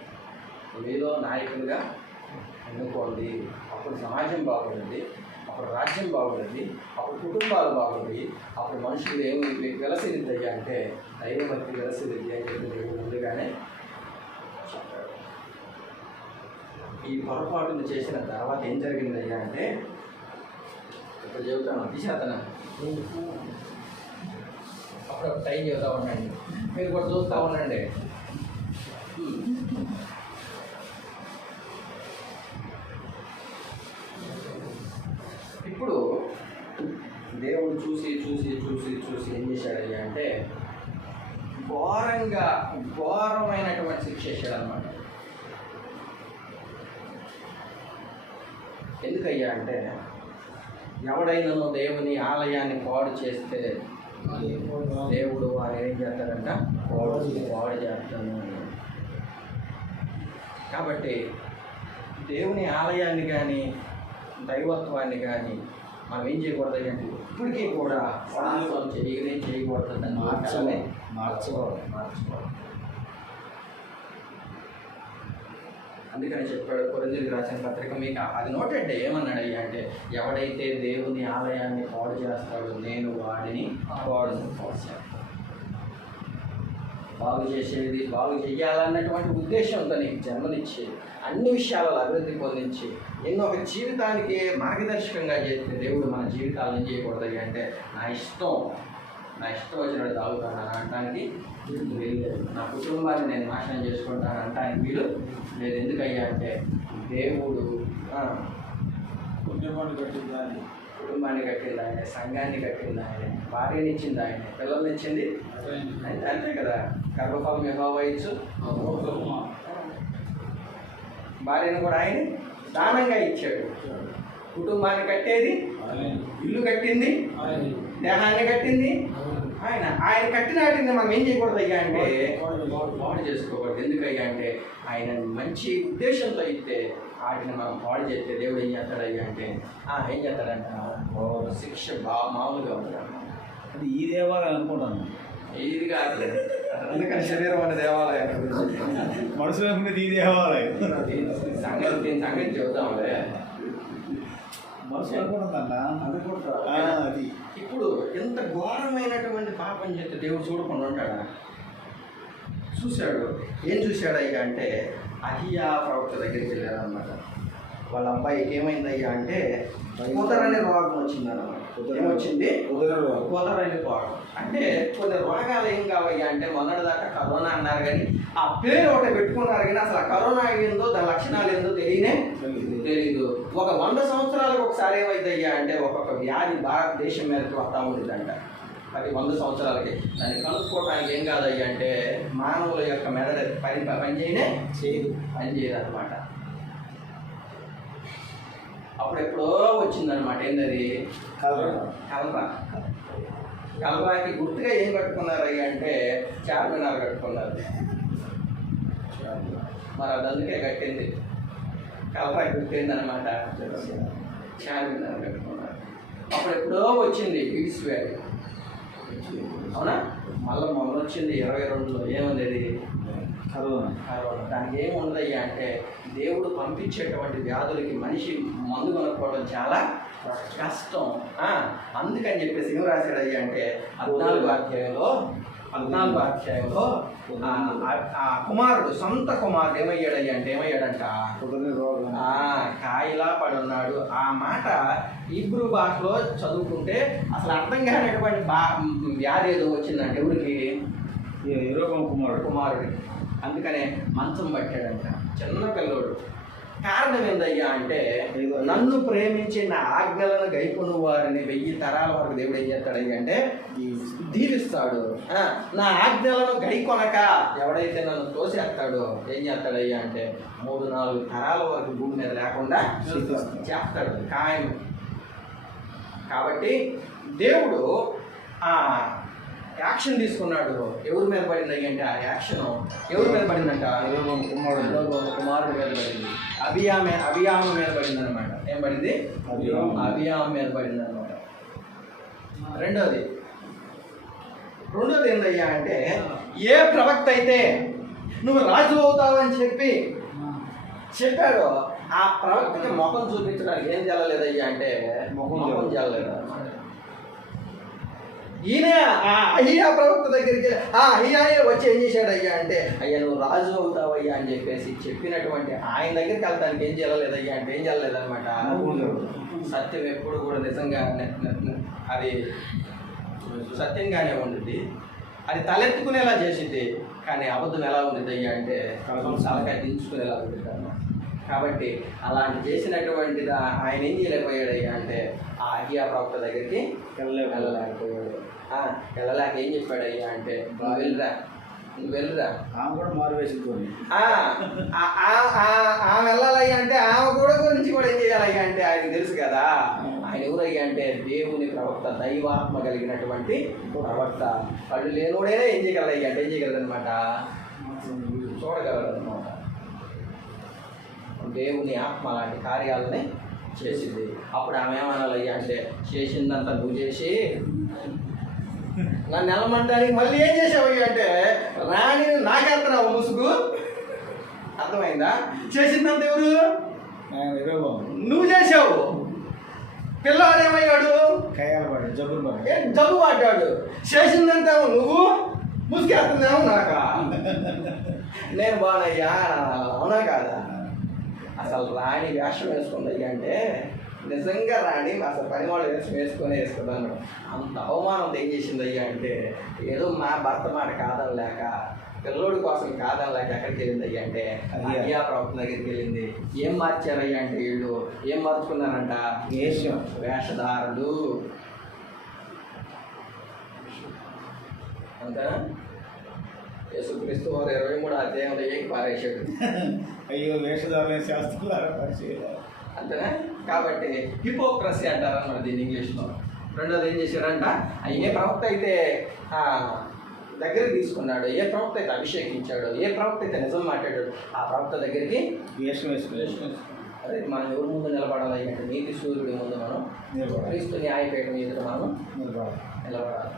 మీలో నాయకులుగా ఎన్నుకోండి. అప్పుడు సమాజం బాగుంటుంది, అప్పుడు రాజ్యం బాగుంటుంది, అప్పుడు కుటుంబాలు బాగుంటాయి, అప్పుడు మనుషులు ఏమి విలసిద్ది అంటే దైవభక్తి విలసిద్ది అని చెప్పి దేవుడు ముందుగానే చెప్పాడు. ఈ పొరపాటును చేసిన తర్వాత ఏం జరిగిందయ్యా అంటే ఇప్పుడు చెబుతాను, తీసేతన అప్పుడు టైం చెబుతూ ఉండండి, మీరు కూడా చూస్తూ ఉండండి. ఇప్పుడు దేవుడు చూసి చూసి చూసి చూసి ఏం చేశాడయ్యా అంటే ఘోరమైనటువంటి శిక్ష చేశాడు అనమాట. ఎందుకయ్యా అంటే ఎవడైనా దేవుని ఆలయాన్ని పాడు చేస్తే దేవుడు వారు ఏం చేస్తాడంట, పాడు చేస్తాను. కాబట్టి దేవుని ఆలయాన్ని కానీ దైవత్వాన్ని కానీ మనం ఏం చేయకూడదు అంటే ఇప్పటికీ కూడా సాహసం చేయకూడదని మార్చుకోవాలి. అందుకని చెప్పాడు కొరింథీయులకు రాసిన పత్రిక మీకు అది నోటెడ్ ఏమన్నాడు అయ్యా అంటే ఎవడైతే దేవుని ఆలయాన్ని పాడు చేస్తాడో నేను వాడిని పాడు చేస్తాను. బాగు చేయాలన్నటువంటి ఉద్దేశంతో నీకు జన్మనిచ్చి అన్ని విషయాలలో అభివృద్ధి పొందించి ఎన్నో ఒక జీవితానికి మార్గదర్శకంగా చేస్తే దేవుడు మన జీవితాలను ఏం చేయకూడదు అంటే నా ఇష్టం వచ్చినట్టు తాగుతాను అనడానికి వీలు, నా కుటుంబాన్ని నేను నాశనం చేసుకుంటాను అనడానికి వీలు లేదు. ఎందుకయ్యా అంటే దేవుడు కుటుంబాన్ని కట్టింది ఆయన, సంఘాన్ని కట్టింది ఆయన, భార్యని ఇచ్చింది ఆయన, పిల్లల్ని ఇచ్చింది అంతే కదా. గర్భఫలం యెహోవా ఇచ్చు, భార్యను కూడా ఆయన దానంగా ఇచ్చాడు. కుటుంబాన్ని కట్టేది, ఇల్లు కట్టింది, దేహాన్ని కట్టింది ఆయన కట్టినాటిని మనం ఏం చేయకూడదు అయ్యా అంటే పాడు చేసుకోకూడదు. ఎందుకయ్యా అంటే ఆయన మంచి ఉద్దేశంతో ఇస్తే వాటిని మనం పాడు చేస్తే దేవుడు ఏం చేస్తాడయ్యా అంటే ఏం చేస్తాడంట శిక్ష మామూలుగా ఉంటాడు. అది ఈ దేవాలయం అనుకుంటాను, ఇది కాదు. అందుకని శరీరం అనే దేవాలయం మనసులో ఉండేది ఈ దేవాలయం. సంగతి చెబుతాంలే, మనసు అనుకుంటుందన్నా అది. ఇప్పుడు ఎంత ఘోరమైనటువంటి పాపం చేస్తే దేవుడు చూడకుండా ఉంటాడా? చూశాడు. ఏం చూశాడయ్యా అంటే అహియా ప్రవక్త దగ్గరికి వెళ్ళారనమాట. వాళ్ళ అబ్బాయికి ఏమైందయ్యా అంటే కుదరని రోగం వచ్చిందన్నమాట. ఏమొచ్చింది? కుదరని రోగం. అంటే కొన్ని రోగాలు ఏం కావయ్యా అంటే మొన్నటిదాకా కరోనా అన్నారు కానీ ఆ పేరు ఒకటి పెట్టుకున్నారు కానీ అసలు ఆ కరోనా ఏందో దాని లక్షణాలు ఏందో తెలీదు. ఒక 100 సంవత్సరాలకు ఒకసారి ఏమైందయ్యా అంటే ఒక్కొక్క వ్యాధి భారతదేశం మీదకి వస్తూ ఉంటుందంట. అది 100 సంవత్సరాలకి. దాన్ని కనుక్కోవడానికి ఏం కాదయ్యా అంటే మానవుల యొక్క మెదడు పని చేయదు అనమాట. అప్పుడెప్పుడో వచ్చిందనమాట. ఏంటది? కలరాకి గుర్తుగా ఏం కట్టుకున్నారయ్యా అంటే చార్మినార్ కట్టుకున్నారు. మరి అది అందుకే కట్టింది, కలరాకి గుర్తిందనమాట. చార్మినార్ కట్టుకున్నారు. అప్పుడెప్పుడో వచ్చింది ఈడ్స్ వ్యాధి. అవునా? మళ్ళీ మొన్న వచ్చింది 22లో. ఏముంది అది? కరోనా. దానికి ఏమి ఉండదయ్యా అంటే దేవుడు పంపించేటువంటి వ్యాధులకి మనిషి మందు కొనుక్కోవడం చాలా కష్టం. అందుకని చెప్పేసి ఏం రాశాడయ్యా అంటే 14వ అధ్యాయంలో ఆ కుమారుడు, సొంత కుమారుడు ఏమయ్యాడయ్యా అంటే ఏమయ్యాడంట కాయిలా పడి ఉన్నాడు. ఆ మాట హీబ్రూ భాషలో చదువుకుంటే అసలు అర్థం కానటువంటి వ్యాధి ఏదో వచ్చిందంటే ఎవరికి? కుమారుడికి. అందుకనే మంచం పట్టాడంట. చిన్న పిల్లోడు కారణం ఏందయ్యా అంటే, నన్ను ప్రేమించి నా ఆజ్ఞలను గైకొను వారిని 1000 తరాల వరకు దేవుడు ఏం చేస్తాడయ్యా అంటే దీవిస్తాడు. నా ఆజ్ఞలను గైకొనక ఎవడైతే నన్ను తోసేస్తాడో ఏం చేస్తాడయ్యా అంటే 3-4 తరాల వరకు భూమి మీద లేకుండా చేస్తాడు ఖాయం. కాబట్టి దేవుడు యాక్షన్ తీసుకున్నాడు. ఎవరి మీద పడింది అంటే ఆ యాక్షన్ ఎవరి మీద పడిందంట? కుమారుడి మీద పడింది. అబియాము మీద పడింది అనమాట. ఏం పడింది? అబియాము మీద పడింది అనమాట. రెండోది ఏందయ్యా అంటే, ఏ ప్రవక్త అయితే నువ్వు రాజు అవుతావని చెప్పాడో ఆ ప్రవక్తకి ముఖం చూపించడానికి ఏం చేయలేదయ్యా అంటే ముఖం చేయలేదు అనమాట. ఈయన అహియా ప్రవక్త దగ్గరికి అహియాయే వచ్చి ఏం చేశాడయ్యా అంటే, అయ్యా నువ్వు రాజు అవుతావయ్యా అని చెప్పినటువంటి ఆయన దగ్గరికి వెళ్తానికి ఏం చేయలేదయ్యా అంటే ఏం చేయలేదన్నమాట. సత్యం ఎప్పుడు కూడా నిజంగా అది సత్యంగానే ఉంటుంది, అది తలెత్తుకునేలా చేసింది. కానీ అబద్ధం ఎలా ఉంది అయ్యా అంటే సలకాయ దించుకునేలా ఉంటుంది అన్నమాట. కాబట్టి అలాంటి చేసినటువంటిది ఆయన ఏం చేయలేకపోయాడయ్యా అంటే ఆ అహియా ప్రవక్త దగ్గరికి వెళ్ళలేకపోయాడు. వెళ్ళలేక ఏం చెప్పాడయ్యా అంటే నువ్వు వెళ్ళురా. ఆమె కూడా మారు వేసుకొని ఆమె వెళ్ళాలయ్యా అంటే ఆమె గురించి కూడా ఏం చేయాలయ్యా అంటే ఆయనకు తెలుసు కదా. ఆయన ఎవరయ్యా అంటే దేవుని ప్రవక్త, దైవాత్మ కలిగినటువంటి ప్రవక్త. కళ్ళు లేనోడైనా ఏం చేయగలయ్యా అంటే ఏం చేయగలదనమాట, చూడగలదన్నమాట. దేవుని ఆత్మ లాంటి కార్యాలని చేసింది. అప్పుడు ఆమె ఏమనాలయ్యా అంటే, చేసిందంతా నువ్వు చేసి నన్ను నిలమంటానికి మళ్ళీ ఏం చేసావయ్యా అంటే రాణి నాకెళ్తున్నావు ముసుగు. అర్థమైందా? చేసిందంత ఎవరు? నువ్వు చేసావు. పిల్లవాడు ఏమయ్యాడు? జబ్బు పడ్డాడు. చేసిందంతేమో నువ్వు, ముసుగేస్తుందేమో నాకా. నేను బాగున్నాయ్యా, అవునా కాదా? అసలు రాణి వేషం వేసుకుందయ్యా అంటే నిజంగా రాణి అసలు పని వాళ్ళు వేసుకున్నాను. అంత అవమానం ఏం చేసింది అయ్యా అంటే, ఏదో మా భర్త మాట కాదనలేక, పిల్లోడి కోసం కాదనలేక ఎక్కడికి వెళ్ళింది అయ్యా అంటే అయ్యా ప్రవక్త దగ్గరికి వెళ్ళింది. ఏం మార్చారయ్యా అంటే వీళ్ళు ఏం మార్చుకున్నారంట? వేషధారులు. అంతేనా? యేసుక్రీస్తు వారు 23వ అధ్యాయంలో ఏకి పారేశాడు. అయ్యో వేషధారులు శాస్త్రాలు అంతేనా? కాబట్టి హిపోక్రసీ అంటారు అన్నమాట దీన్ని ఇంగ్లీష్లో. రెండోది ఏం చేశారంట, ఏ ప్రవక్త అయితే దగ్గరికి తీసుకున్నాడు, ఏ ప్రవక్త అయితే అభిషేకించాడు, ఏ ప్రవక్త అయితే నిజం మాట్లాడాడు, ఆ ప్రవక్త దగ్గరికి వేషం వేసుకుని అదే మనం ఎవరి ముందు నిలబడాలి అంటే నీతి సూర్యుడి ముందు మనం క్రీస్తు న్యాయపీఠం ఎదుట మనం నిలబడాలి.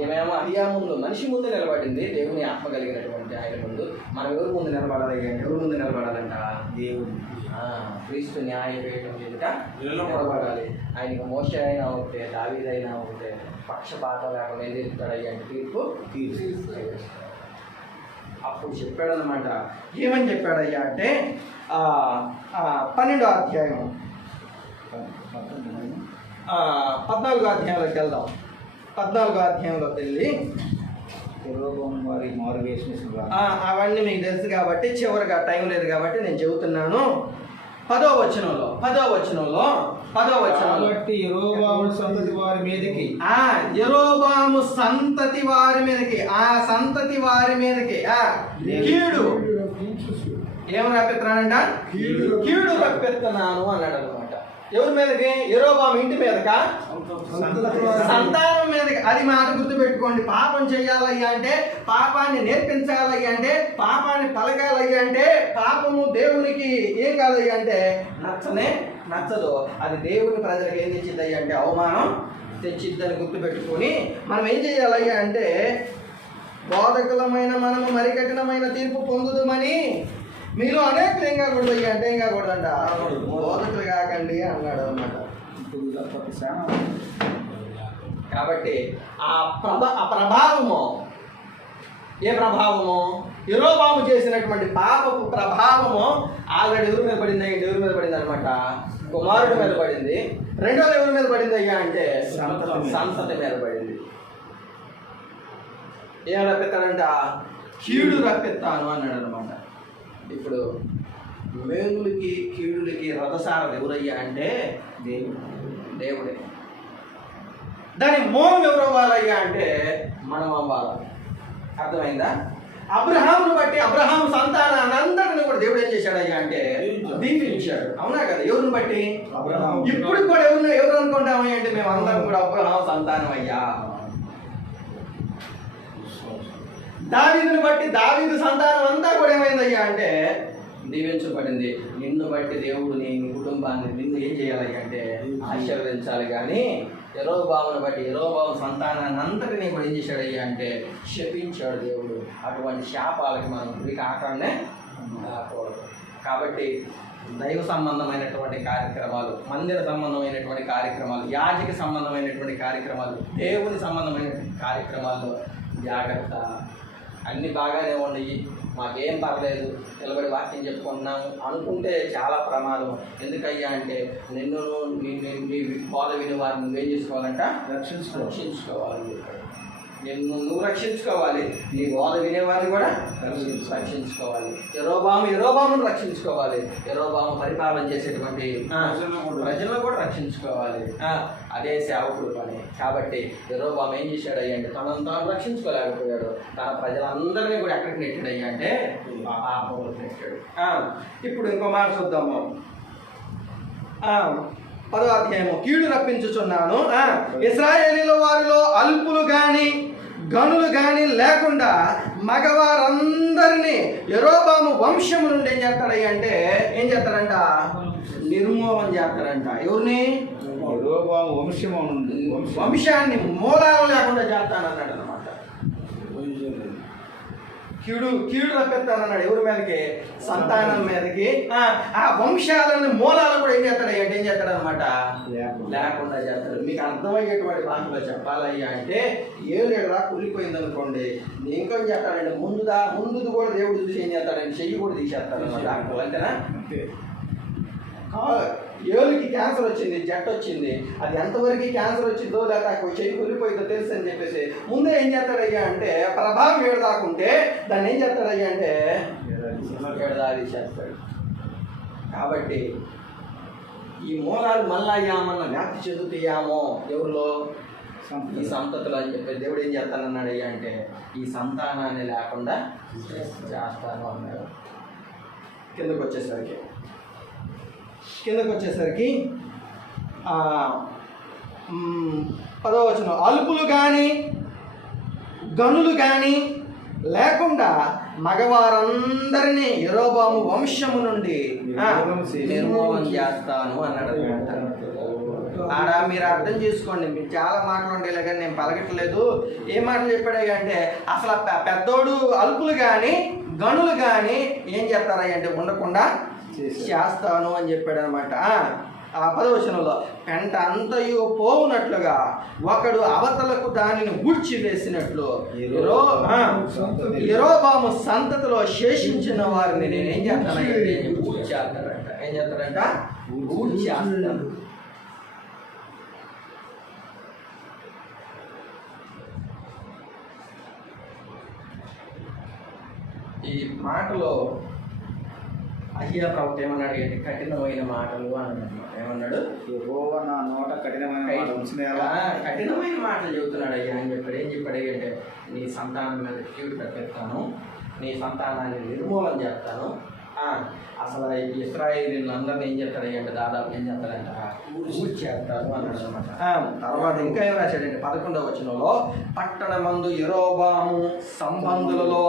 ఏమేమో అహియా ముందు మనిషి ముందు నిలబడింది, దేవుని ఆత్మ కలిగినటువంటి ఆయన ముందు. మనం ఎవరి ముందు నిలబడాలి అంటే ఎవరి ముందు నిలబడాలంట? దేవుడు. క్రీస్తు న్యాయపీఠం ఎదుట నిలబడాలి. ఆయనకు మోషే అయినా ఒకటే, దావీదైనా ఒకటే, పక్షపాతం లేకుండా ఏం తీరుతాడయ్యా అంటే తీర్పు. అప్పుడు చెప్పాడనమాట. ఏమని చెప్పాడయ్యా అంటే 12వ అధ్యాయం 14వ అధ్యాయంలోకి వెళ్దాం. 14వ అధ్యాయంలోకి వెళ్ళి అవన్నీ మీకు తెలుసు కాబట్టి చివరిగా టైం లేదు కాబట్టి నేను చెబుతున్నాను. 10వ వచనంలో యెరోబాము సంతతి వారి మీదకి యెరోబాము సంతతి వారి మీదకి ఆ సంతతి వారి మీదకి కీడు ఏం రప్పిస్తున్నానంట? కీడు రప్పిస్తున్నాను అన్నాడు అనమాట. ఎవరి మీదకి? యెరోబాము ఇంటి మీదకా? సంతానం మీదకి. అది మాట గుర్తుపెట్టుకోండి. పాపం చెయ్యాలయ్యా అంటే, పాపాన్ని నేర్పించాలయ్యా అంటే, పాపాన్ని పలకాలయ్యా అంటే, పాపము దేవునికి ఏం కాదయ్యా అంటే నచ్చదు. అది దేవుని ప్రజలకు ఏం తెచ్చిద్దయ్యా అంటే అవమానం తెచ్చిద్దని గుర్తుపెట్టుకొని మనం ఏం చేయాలయ్యా అంటే, బోధకులమైన మనము మరి కఠినమైన తీర్పు పొందుదామని మీరు అనేకులు ఏం కాకూడదయ్యా అంటే ఏం కాకూడదంట, బోధకులు కాకండి అన్నాడు అన్నమాట. కాబట్టి ఆ ప్రభావము ఏ ప్రభావము? యెరోబాము చేసినటువంటి పాపపు ప్రభావము ఆల్రెడీ ఎవరి మీద పడింది? ఎవరి మీద పడింది అనమాట? కుమారుడి మీద పడింది. రెండోది ఎవరి మీద పడింది అయ్యా అంటే సంతతి మీద పడింది. ఏం రప్పిస్తాడంట? కీడు రప్పిస్తాను అన్నాడు అనమాట. ఇప్పుడు మేలులకి కీడులకి రథసారథి ఎవరయ్యా అంటే దేవుడే. దాని మూలం ఎవరు అవ్వాలయ్యా అంటే మనం అవ్వాలి. అర్థమైందా? అబ్రహామును బట్టి అబ్రహాము సంతానాన్ని అందరిని కూడా దేవుడు ఏం చేశాడయ్యా అంటే దీవించాడు. అవునా కదా? ఎవరిని బట్టి? ఇప్పుడు కూడా ఎవరు అనుకుంటామయ్యా అంటే మేము అందరం కూడా అబ్రహాము సంతానం అయ్యా. దావీదుని బట్టి దావీదు సంతానం అంతా కూడా ఏమైందయ్యా అంటే దీవించబడింది. నిన్ను బట్టి దేవుడు నీ కుటుంబాన్ని నిన్ను ఏం చేయాలయ్యా అంటే ఆశీర్వదించాలి. కానీ యెరోబామును బట్టి యెరోబాము సంతానాన్ని అంతటినీ కూడా ఏం చేశాడయ్యా అంటే శపించాడు దేవుడు. అటువంటి శాపాలకి మనం గురి కాకుండానే కాకూడదు. కాబట్టి దైవ సంబంధమైనటువంటి కార్యక్రమాలు, మందిర సంబంధమైనటువంటి కార్యక్రమాలు, యాజక సంబంధమైనటువంటి కార్యక్రమాలు, దేవుని సంబంధమైన కార్యక్రమాల్లో జాగ్రత్త. అన్నీ బాగానే ఉన్నాయి, మాకేం పర్లేదు, నిలబడి వాక్యం చెప్పుకుంటున్నాము అనుకుంటే చాలా ప్రమాదం. ఎందుకయ్యా అంటే నిన్ను నీ బోధ విని వారిని నువ్వేం చేసుకోవాలంట? రక్షించుకోవాలి. నువ్వు రక్షించుకోవాలి, నీ బోధ వినేవారిని కూడా రక్షించుకోవాలి. యెరోబామును రక్షించుకోవాలి. యెరోబాము పరిపాలన చేసేటువంటి ప్రజలను కూడా రక్షించుకోవాలి. అదే సేవకుడు పని. కాబట్టి యెరోబాము ఏం చేశాడయ్యా అంటే తనను తాను రక్షించుకోలేకపోయాడు. తన ప్రజలందరినీ కూడా ఎక్కడికి నెట్టాడయ్యా అంటే పాపంలో నెట్టాడు. ఇప్పుడు ఇంకో మాట చూద్దాము. 10వ అధ్యాయము. కీడు రప్పించుచున్నాను, ఇశ్రాయేలీల వారిలో అల్పులు గాని గనులు గాని లేకుండా మగవారందరినీ యెరోబాము వంశము నుండి ఏం చేస్తాడయ్యా అంటే ఏం చేస్తాడంట? నిర్మూలన చేస్తాడంట. ఎవరిని? యెరోబాము వంశాన్ని మూలాలు లేకుండా చేస్తానన్నాడు అనమాట. కీడు రప్పిస్తానన్నాడు. ఎవరి మీదకి? సంతానం మీదకి. ఆ వంశాలను మూలాలు కూడా ఏం చేస్తాడు అంటే ఏం చేస్తాడు అనమాట? లేకుండా చేస్తాడు. మీకు అర్థమయ్యేటువంటి భాషలో చెప్పాలయ్యా అంటే ఏలేడుగా కులిపోయింది అనుకోండి, ఇంకేం చేస్తాడంటే ముందుది కూడా దేవుడు చూసి ఏం చేస్తాడంటే చెయ్యి కూడా తీసేస్తాడు అనమాట. అంతేనా? ఏలుకి క్యాన్సర్ వచ్చింది, జట్టు వచ్చింది, అది ఎంతవరకు క్యాన్సర్ వచ్చిందో లేదా చెయ్యి కులిపోయిందో తెలుసు అని చెప్పేసి ముందే ఏం చేస్తాడయ్యా అంటే ప్రభావం ఏడదాకుంటే దాన్ని ఏం చేస్తాడయ్యా అంటే ఏడాది చేస్తాడు. కాబట్టి ఈ మూలాలు మళ్ళా అయ్యామన్న వ్యాప్తి చెందుతాయేమో ఎవరిలో? ఈ సంతతులు అని చెప్పి దేవుడు ఏం చేస్తానన్నాడు అయ్యా అంటే ఈ సంతానాన్ని లేకుండా చేస్తాను అన్నాడు. కిందకు వచ్చేసరికి 10వ వచనం. అల్పులు కానీ గనులు కానీ లేకుండా మగవారందరినీ యెరోబాము వంశము నుండి నిర్మూలన చేస్తాను అన్నాడు. ఆడ మీరు అర్థం చేసుకోండి, మీరు చాలా మాటలు ఉండేలా కానీ నేను పలకట్లేదు. ఏ మాటలు చెప్పాడయ్యా అంటే అసలు పెద్దోడు అల్పులు కానీ గనులు కానీ ఏం చేస్తారయ్యా అంటే ఉండకుండా చేస్తాను అని చెప్పాడు అనమాట. 10వ వచనంలో పెంట అంతయు పోవునట్లుగా ఒకడు అవతలకు దానిని ఊడ్చి వేసినట్లు యెరోబాము సంతతిలో శేషించిన వారిని నేను ఏం చేస్తానంటే ఊడ్చేస్తాడంట. ఏం చేస్తాడంట? ఊడ్చేస్తాను. ఈ మాటలో అహియా ప్రవక్త ఏమన్నాడు అంటే కఠినమైన మాటలు అన్నాడు. ఏమన్నాడు? యెహోవా నా నోట కఠినమైన మాటలు చెబుతున్నాడు అయ్యా అని చెప్పాడు. ఏం చెప్పాడు అంటే నీ సంతానం మీద కీడు పెట్టేస్తాను, నీ సంతానాన్ని నిర్మూలన చేస్తాను. అసలు ఇశ్రాయేలీయులను అందరినీ ఏం చేస్తాడు అంటే దాదాపు ఏం చేస్తాడంట ఊడ్చేస్తాడు అన్నాడు అనమాట. తర్వాత ఇంకా ఏం రాశాడంటే 11వ వచనంలో పట్టణమందు యెరోబాము సంబంధులలో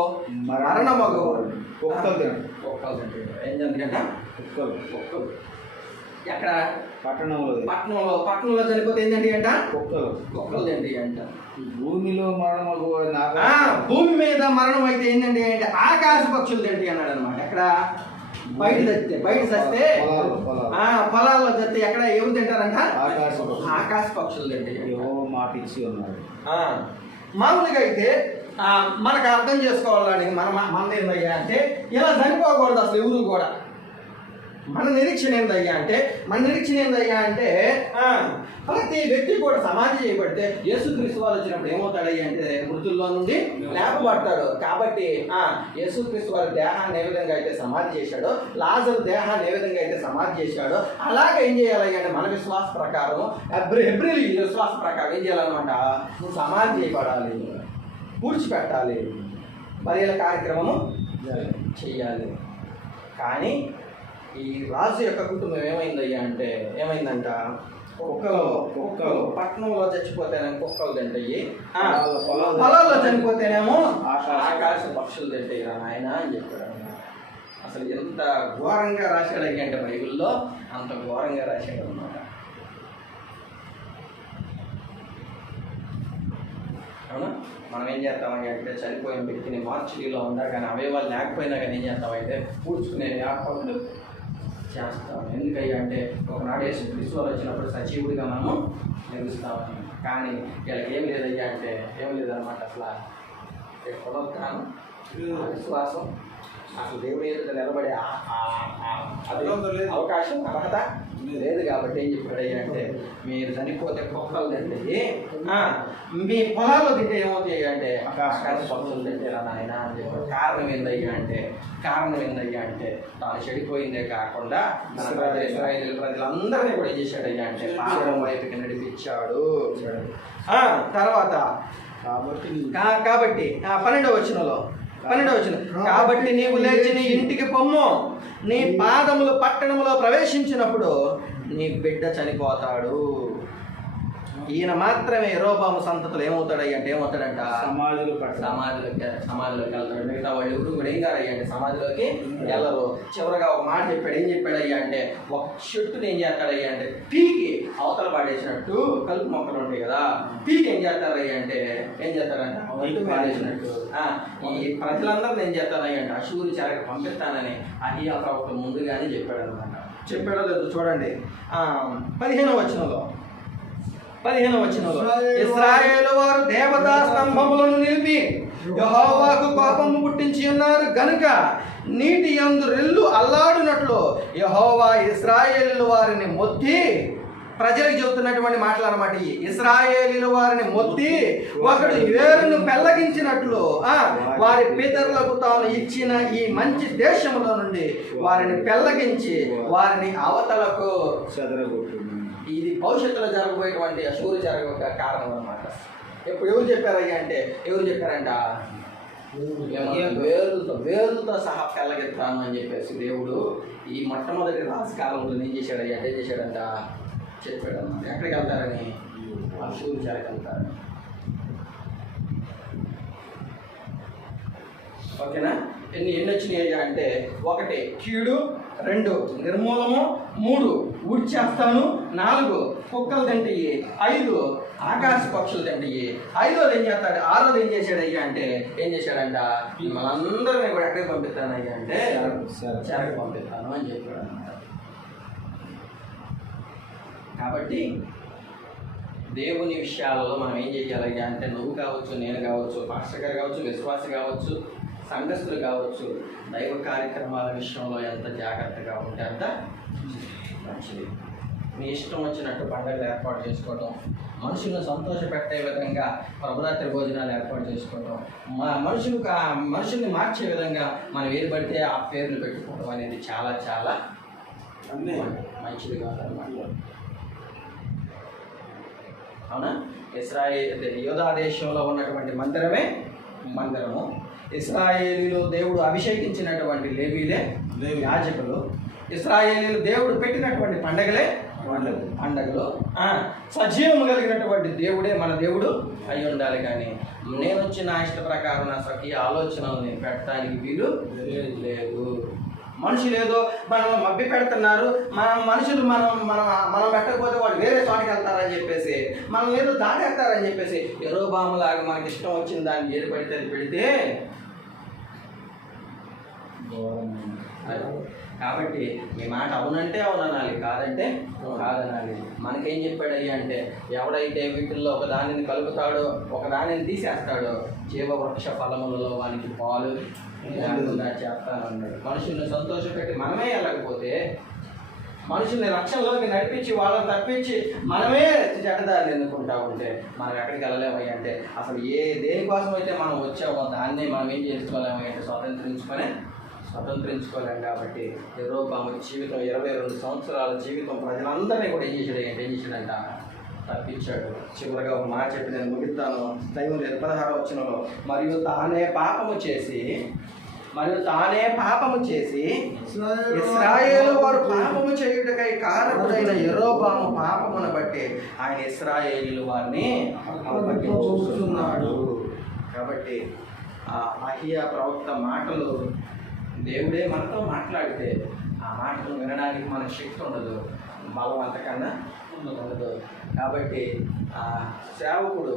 మరణమగవారు ఏం జరిగిందంట? కుక్కలు. ఎక్కడ? పట్టణంలో చనిపోతే ఏంటంటే అంట కుక్కలు ఏంటి అంట. భూమిలో మరణమగు భూమి మీద మరణం అయితే ఏంటంటే అంటే ఆకాశ పక్షులు ఏంటి అన్నాడు అనమాట. ఎక్కడ? బయట చస్తే పొలాల్లో చస్తే ఎక్కడ ఎవరు తింటారంట? ఆకాశ పక్షులు తింటే మాట ఇచ్చి ఉన్నాడు. మామూలుగా అయితే మనకు అర్థం చేసుకోవాలని మనది ఏందయ్యా అంటే ఇలా చనిపోకూడదు అసలు ఎవరు కూడా. మన నిరీక్షణ ఏందయ్యా అంటే ప్రతి వ్యక్తి కూడా సమాధి చేయబడితే యేసుక్రీస్తు వారు వచ్చినప్పుడు ఏమవుతాడయ్యా అంటే మృతుల్లో నుండి లేపబడతాడు. కాబట్టి యేసుక్రీస్తు వారి దేహాన్ని ఏ విధంగా అయితే సమాధి చేశాడో, లాజరు దేహాన్ని ఏ విధంగా అయితే సమాధి చేశాడో, అలాగే ఏం చేయాలయ్యా అంటే మన విశ్వాస ప్రకారం హెబ్రీయుల విశ్వాస ప్రకారం ఏం చేయాలన్నమాట, నువ్వు సమాధి చేయబడాలి, పూడ్చిపెట్టాలి, బరియల కార్యక్రమము చెయ్యాలి. కానీ ఈ రాజు యొక్క కుటుంబం ఏమైందంట కుక్కలు పట్టణంలో చచ్చిపోతేనేమో కుక్కలు తింటాయి, పొలాల్లో చనిపోతేనేమో ఆకాశ పక్షులు తింటాయి నాయన అని చెప్పాడు. అసలు ఎంత ఘోరంగా రాశాడు అంటే బైబిల్లో అంత ఘోరంగా రాశాడు అన్నమాట. అవునా? మనం ఏం చేస్తామని అంటే చనిపోయిన వ్యక్తిని మార్చిలో ఉన్నా కానీ అవయవాలు లేకపోయినా కానీ ఏం చేస్తామంటే పూడ్చుకునే ఏర్పాట్లు చేస్తాం. ఎందుకయ్యా అంటే ఒకనాడు యేసుక్రీస్తు వారు వచ్చినప్పుడు సజీవుడిగా మనము నిలుస్తామని. కానీ వీళ్ళకి ఏం లేదయ్యా అంటే ఏం లేదన్నమాట. అసలు పునరుత్థానం, విశ్వాసం, అసలు దేవుడి ఎదుట నిలబడే అవకాశం, అర్హత లేదు. కాబట్టి ఏం చెప్పాడయ్యా అంటే మీరు చనిపోతే కుక్కలు తింటాయి, మీ పొలాల్లో తింటే ఏమవుతాయి అంటే ఆకాశ పక్షులు తింటారా నాయన అని చెప్పాడు. కారణం ఏందయ్యా అంటే తాను చెడిపోయిందే కాకుండా ఇశ్రాయేలు ప్రజలందరినీ కూడా ఏం చేశాడయ్యా అంటే పాపం వైపుకి నడిపించాడు. తర్వాత కాబట్టి 12వ వచనంలో కాబట్టి నీవు లేచి నీ ఇంటికి పొమ్ము, నీ పాదములు పట్టణములో ప్రవేశించినప్పుడు నీ బిడ్డ చనిపోతాడు. ఈయన మాత్రమే యెరోబాము సంతతులు ఏమవుతాడంట సమాధిలోకి వెళ్తాడు. మిగతా వాళ్ళు ఎవరు కూడా ఏం కారయ్యా అంటే సమాధిలోకి వెళ్ళరు. చివరగా ఒక మాట ఏం చెప్పాడయ్యా అంటే ఒక చెట్టుని ఏం చేస్తాడయ్యా అంటే పీకి అవతల పాడేసినట్టు, కలుపు మొక్కలు ఉంటాయి కదా, పీకి ఏం చేస్తారంటే పాడేసినట్టు ఈ ప్రజలందరినీ ఏం చేస్తారయ్యా అంటే అశూరు చెరకు పంపిస్తానని అహియా ప్రవక్త ముందుగానే చెప్పాడు అనమాట. చెప్పాడో లేదు చూడండి. 15వ వచనంలో ఇశ్రాయేలు వారు దేవతా స్తంభములను నిలిపి యెహోవాకు కోపము పుట్టించి ఉన్నారు గనుక నీటి యందు రెల్లు అల్లాడునట్లు యెహోవా ఇశ్రాయేలు వారిని మొత్తి, ప్రజలకు చెబుతున్నటువంటి మాటలు అన్నమాట. ఇశ్రాయేలీల వారిని మొత్తి ఒకడు ఏరును పెళ్లగించినట్లు వారి పితరులకు తాను ఇచ్చిన ఈ మంచి దేశంలో నుండి వారిని పెళ్లగించి వారిని అవతలకు చెదరగొట్టు. ఇది భవిష్యత్తులో జరగబోయేటువంటి అశూరు జరగ కారణం అన్నమాట. ఇప్పుడు ఎవరు చెప్పారంట వేరులతో సహా పెళ్ళగెత్తాను అని చెప్పేసి దేవుడు ఈ మొట్టమొదటి రాజకాలంలో ఏం చేశాడంట చెప్పాడు అన్నమాట. ఎక్కడికి వెళ్తారని అశూరు చెరకెళ్తారని. ఓకేనా? ఎన్ని వచ్చినాయి అంటే 1 కీడు, 2 నిర్మూలము, 3 ఊడ్చేస్తాను, 4 కుక్కలు తింటాయి, 5 ఆకాశ పక్షులు తింటాయి, 5వది ఏం చేస్తాడు, 6వది ఏం చేశాడయ్యా అంటే మనందరినీ కూడా ఎక్కడికి పంపిస్తానయ్యా అంటే చెరకు పంపిస్తాను అని చెప్పాడు అన్నమాట. కాబట్టి దేవుని విషయాలలో మనం ఏం చేయాలయ్యా అంటే నువ్వు కావచ్చు, నేను కావచ్చు, పాస్టర్ గారు కావచ్చు, విశ్వాసి కావచ్చు, సంఘస్థులు కావచ్చు, దైవ కార్యక్రమాల విషయంలో ఎంత జాగ్రత్తగా ఉంటే అంత మంచిది. మీ ఇష్టం వచ్చినట్టు పండుగలు ఏర్పాటు చేసుకోవడం, మనుషులను సంతోషపెట్టే విధంగా ప్రభురాత్రి భోజనాలు ఏర్పాటు చేసుకోవడం, మనుషుల్ని మార్చే విధంగా మనం ఏది పడితే ఆ పేర్లు పెట్టుకోవడం అనేది చాలా చాలా మంచిది కాదన్నమాట. అవునా? యోధా దేశంలో ఉన్నటువంటి మందిరము, ఇశ్రాయేలీలు దేవుడు అభిషేకించినటువంటి లేవీలే యాజకులు, ఇశ్రాయేలీలు దేవుడు పెట్టినటువంటి పండగలు సజీవం కలిగినటువంటి దేవుడే మన దేవుడు అయి ఉండాలి. కానీ నేను వచ్చి నా ఇష్ట ప్రకారం నా స్వకీయ ఆలోచనలు నేను పెట్టడానికి వీలు లేదు. మనుషులు ఏదో మనల్ని మభ్య పెడుతున్నారు, మనుషులు మనం పెట్టకపోతే వాళ్ళు వేరే చోటకి వెళ్తారని చెప్పేసి, మనం ఏదో దాటేస్తారని చెప్పేసి యెరోబాములాగా మనకి ఇష్టం వచ్చిన దాన్ని ఏది పడితే అది పెడితే కాబట్టి మీ మాట అవునంటే అవుననాలి, కాదంటే కాదనాలి. మనకేం చెప్పాడయ్యా అంటే ఎవడైతే వీటిల్లో ఒక దానిని కలుపుతాడో ఒక దానిని తీసేస్తాడో జీవవృక్ష ఫలములలో వానికి పాలు లేకుండా చేస్తానన్నాడు. మనుషుల్ని సంతోషపెట్టి మనమే వెళ్ళకపోతే మనుషుల్ని రక్షణలోకి నడిపించి వాళ్ళని తప్పించి మనమే చెడ్డదారిని ఎన్నుకుంటా ఉంటే మనం ఎక్కడికి వెళ్ళలేమయ్య అంటే అసలు దేనికోసం అయితే మనం వచ్చామో దాన్ని మనం ఏం చేసుకోలేమయ్య అంటే స్వతంత్రించుకోలేం. కాబట్టి యెరోబాము జీవితం 22 సంవత్సరాల జీవితం ప్రజలందరినీ కూడా ఏం చేశాడంట తప్పించాడు. చివరిగా ఒక మాట చెప్పి నేను ముగిస్తాను. దైవం లేదు 16వ వచనంలో మరియు తానే పాపము చేసి ఇశ్రాయేలు వారు పాపము చేయుటకై కారకుడైన యెరోబాము పాపమును బట్టి ఆయన ఇశ్రాయేలు వారిని అప్పగించుచున్నాడు. కాబట్టి ఆ అహియా ప్రవక్త మాటలు దేవుడే మనతో మాట్లాడితే ఆ మాటలు వినడానికి మనకు శక్తి ఉండదు, బలం అంతకన్నా ఉండదు. కాబట్టి ఆ సేవకుడు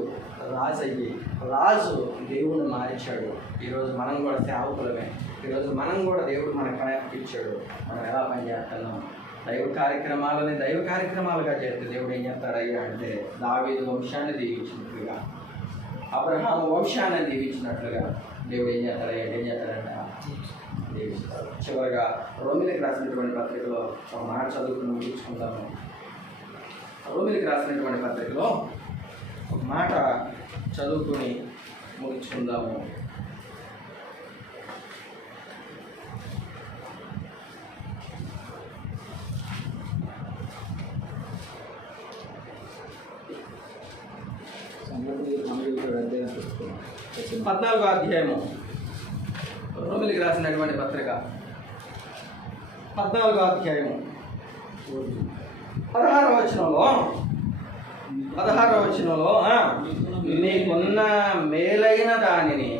రాజు దేవుణ్ణి మార్చాడు. ఈరోజు మనం కూడా సేవకులమే. ఈరోజు మనం కూడా దేవుడు మనకు పని ఇచ్చాడు. మనం ఎలా పని చేస్తున్నాం? దైవ కార్యక్రమాలుగా చేస్తే దేవుడు ఏం చేస్తాడయ్యా అంటే దావీదు వంశాన్ని దీవించినట్లుగా, అబ్రహాము వంశాన్ని దీవించినట్లుగా దేవుడు ఏం చేస్తాడంట దీవిస్తాడు. చివరిగా రోమిలికి రాసినటువంటి పత్రికలో ఒక మాట చదువుకుని ముగించుకుందాము. రోమిలికి రాసినటువంటి పత్రికలో ఒక మాట చదువుకుని ముగించుకుందాము. పద్నాలుగో అధ్యాయము రోమిలికి రాసినటువంటి పత్రిక 14వ అధ్యాయము 16వ వచనంలో మీకున్న మేలైన దానిని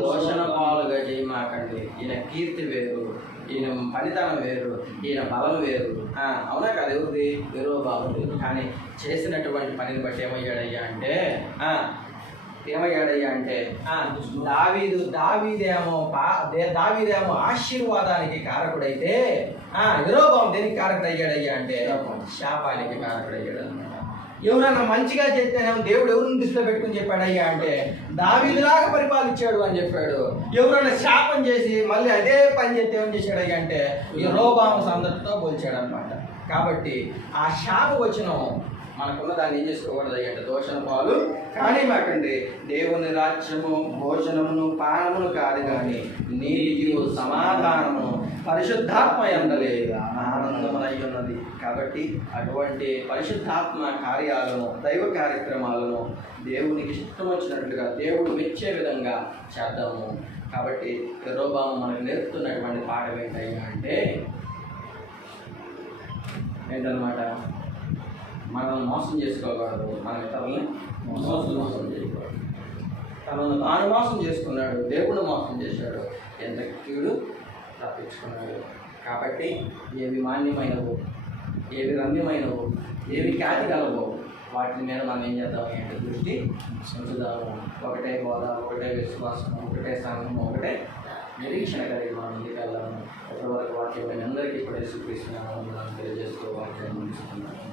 దోషణ పాలుగా చేయమాకండి. ఈయన కీర్తి వేరు, ఈయన పనితనం వేరు, ఈయన బలం వేరు. అవునా కాదు? ఎవరిది? యెరోబాముది. కానీ చేసినటువంటి పనిని బట్టి ఏమయ్యాడయ్యా అంటే దావీదేమో ఆశీర్వాదానికి కారకుడైతే యెరోబాము దేనికి కారకుడయ్యాడయ్యా అంటే శాపానికి కారకుడయ్యాడు అన్నమాట. ఎవరన్నా మంచిగా చేస్తేనేమో దేవుడు ఎవరిని దృష్టిలో పెట్టుకుని చెప్పాడయ్యా అంటే దావీదులాగా పరిపాలించాడు అని చెప్పాడు. ఎవరైనా శాపం చేసి మళ్ళీ అదే పని చేస్తే ఏం చేశాడయ్యా అంటే యెరోబాము సందడితో పోల్చాడు అనమాట. కాబట్టి ఆ శాప వచనం మనకున్న దాన్ని ఏం చేసుకోకూడదు అంటే దోషణ పాలు కానీ మాకండి. దేవుని రాజ్యము భోజనమును పానమును కాదు కానీ నీతియు సమాధానమును పరిశుద్ధాత్మ యందలే ఆనందమునై ఉన్నది. కాబట్టి అటువంటి పరిశుద్ధాత్మ కార్యాలను, దైవ కార్యక్రమాలను దేవునికి ఇష్టం వచ్చినట్లుగా దేవుడు మెచ్చే విధంగా చేద్దాము. కాబట్టి యెరోబాము మనకు నేర్పుతున్నటువంటి పాఠం ఏంటయ్యా అంటే ఏంటన్నమాట, మనం మోసం చేసుకోకూడదు, మన ఇతరులని మోసం చేయకూడదు. తనను తాను మోసం చేసుకున్నాడు, దేవుడు మోసం చేశాడు, ఎంత కీడు తప్పించుకున్నాడు. కాబట్టి ఏవి మాన్యమైనవు, ఏవి రమ్యమైనవు, ఏవి ఖ్యాతి గలవో వాటి మీద మనం ఏం చేద్దాం అంటే దృష్టి ఉంచుదాము. ఒకటే బోధ, ఒకటే విశ్వాసం, ఒకటే సంఘము, ఒకటే నిరీక్షణ కలిగి మనం ముందుకెళ్దాము. ఇప్పటివరకు వాక్యం అందరికీ కూడా యేసుక్రీస్తు నామమున తెలియజేస్తూ వాక్యం ముగిస్తున్నాను.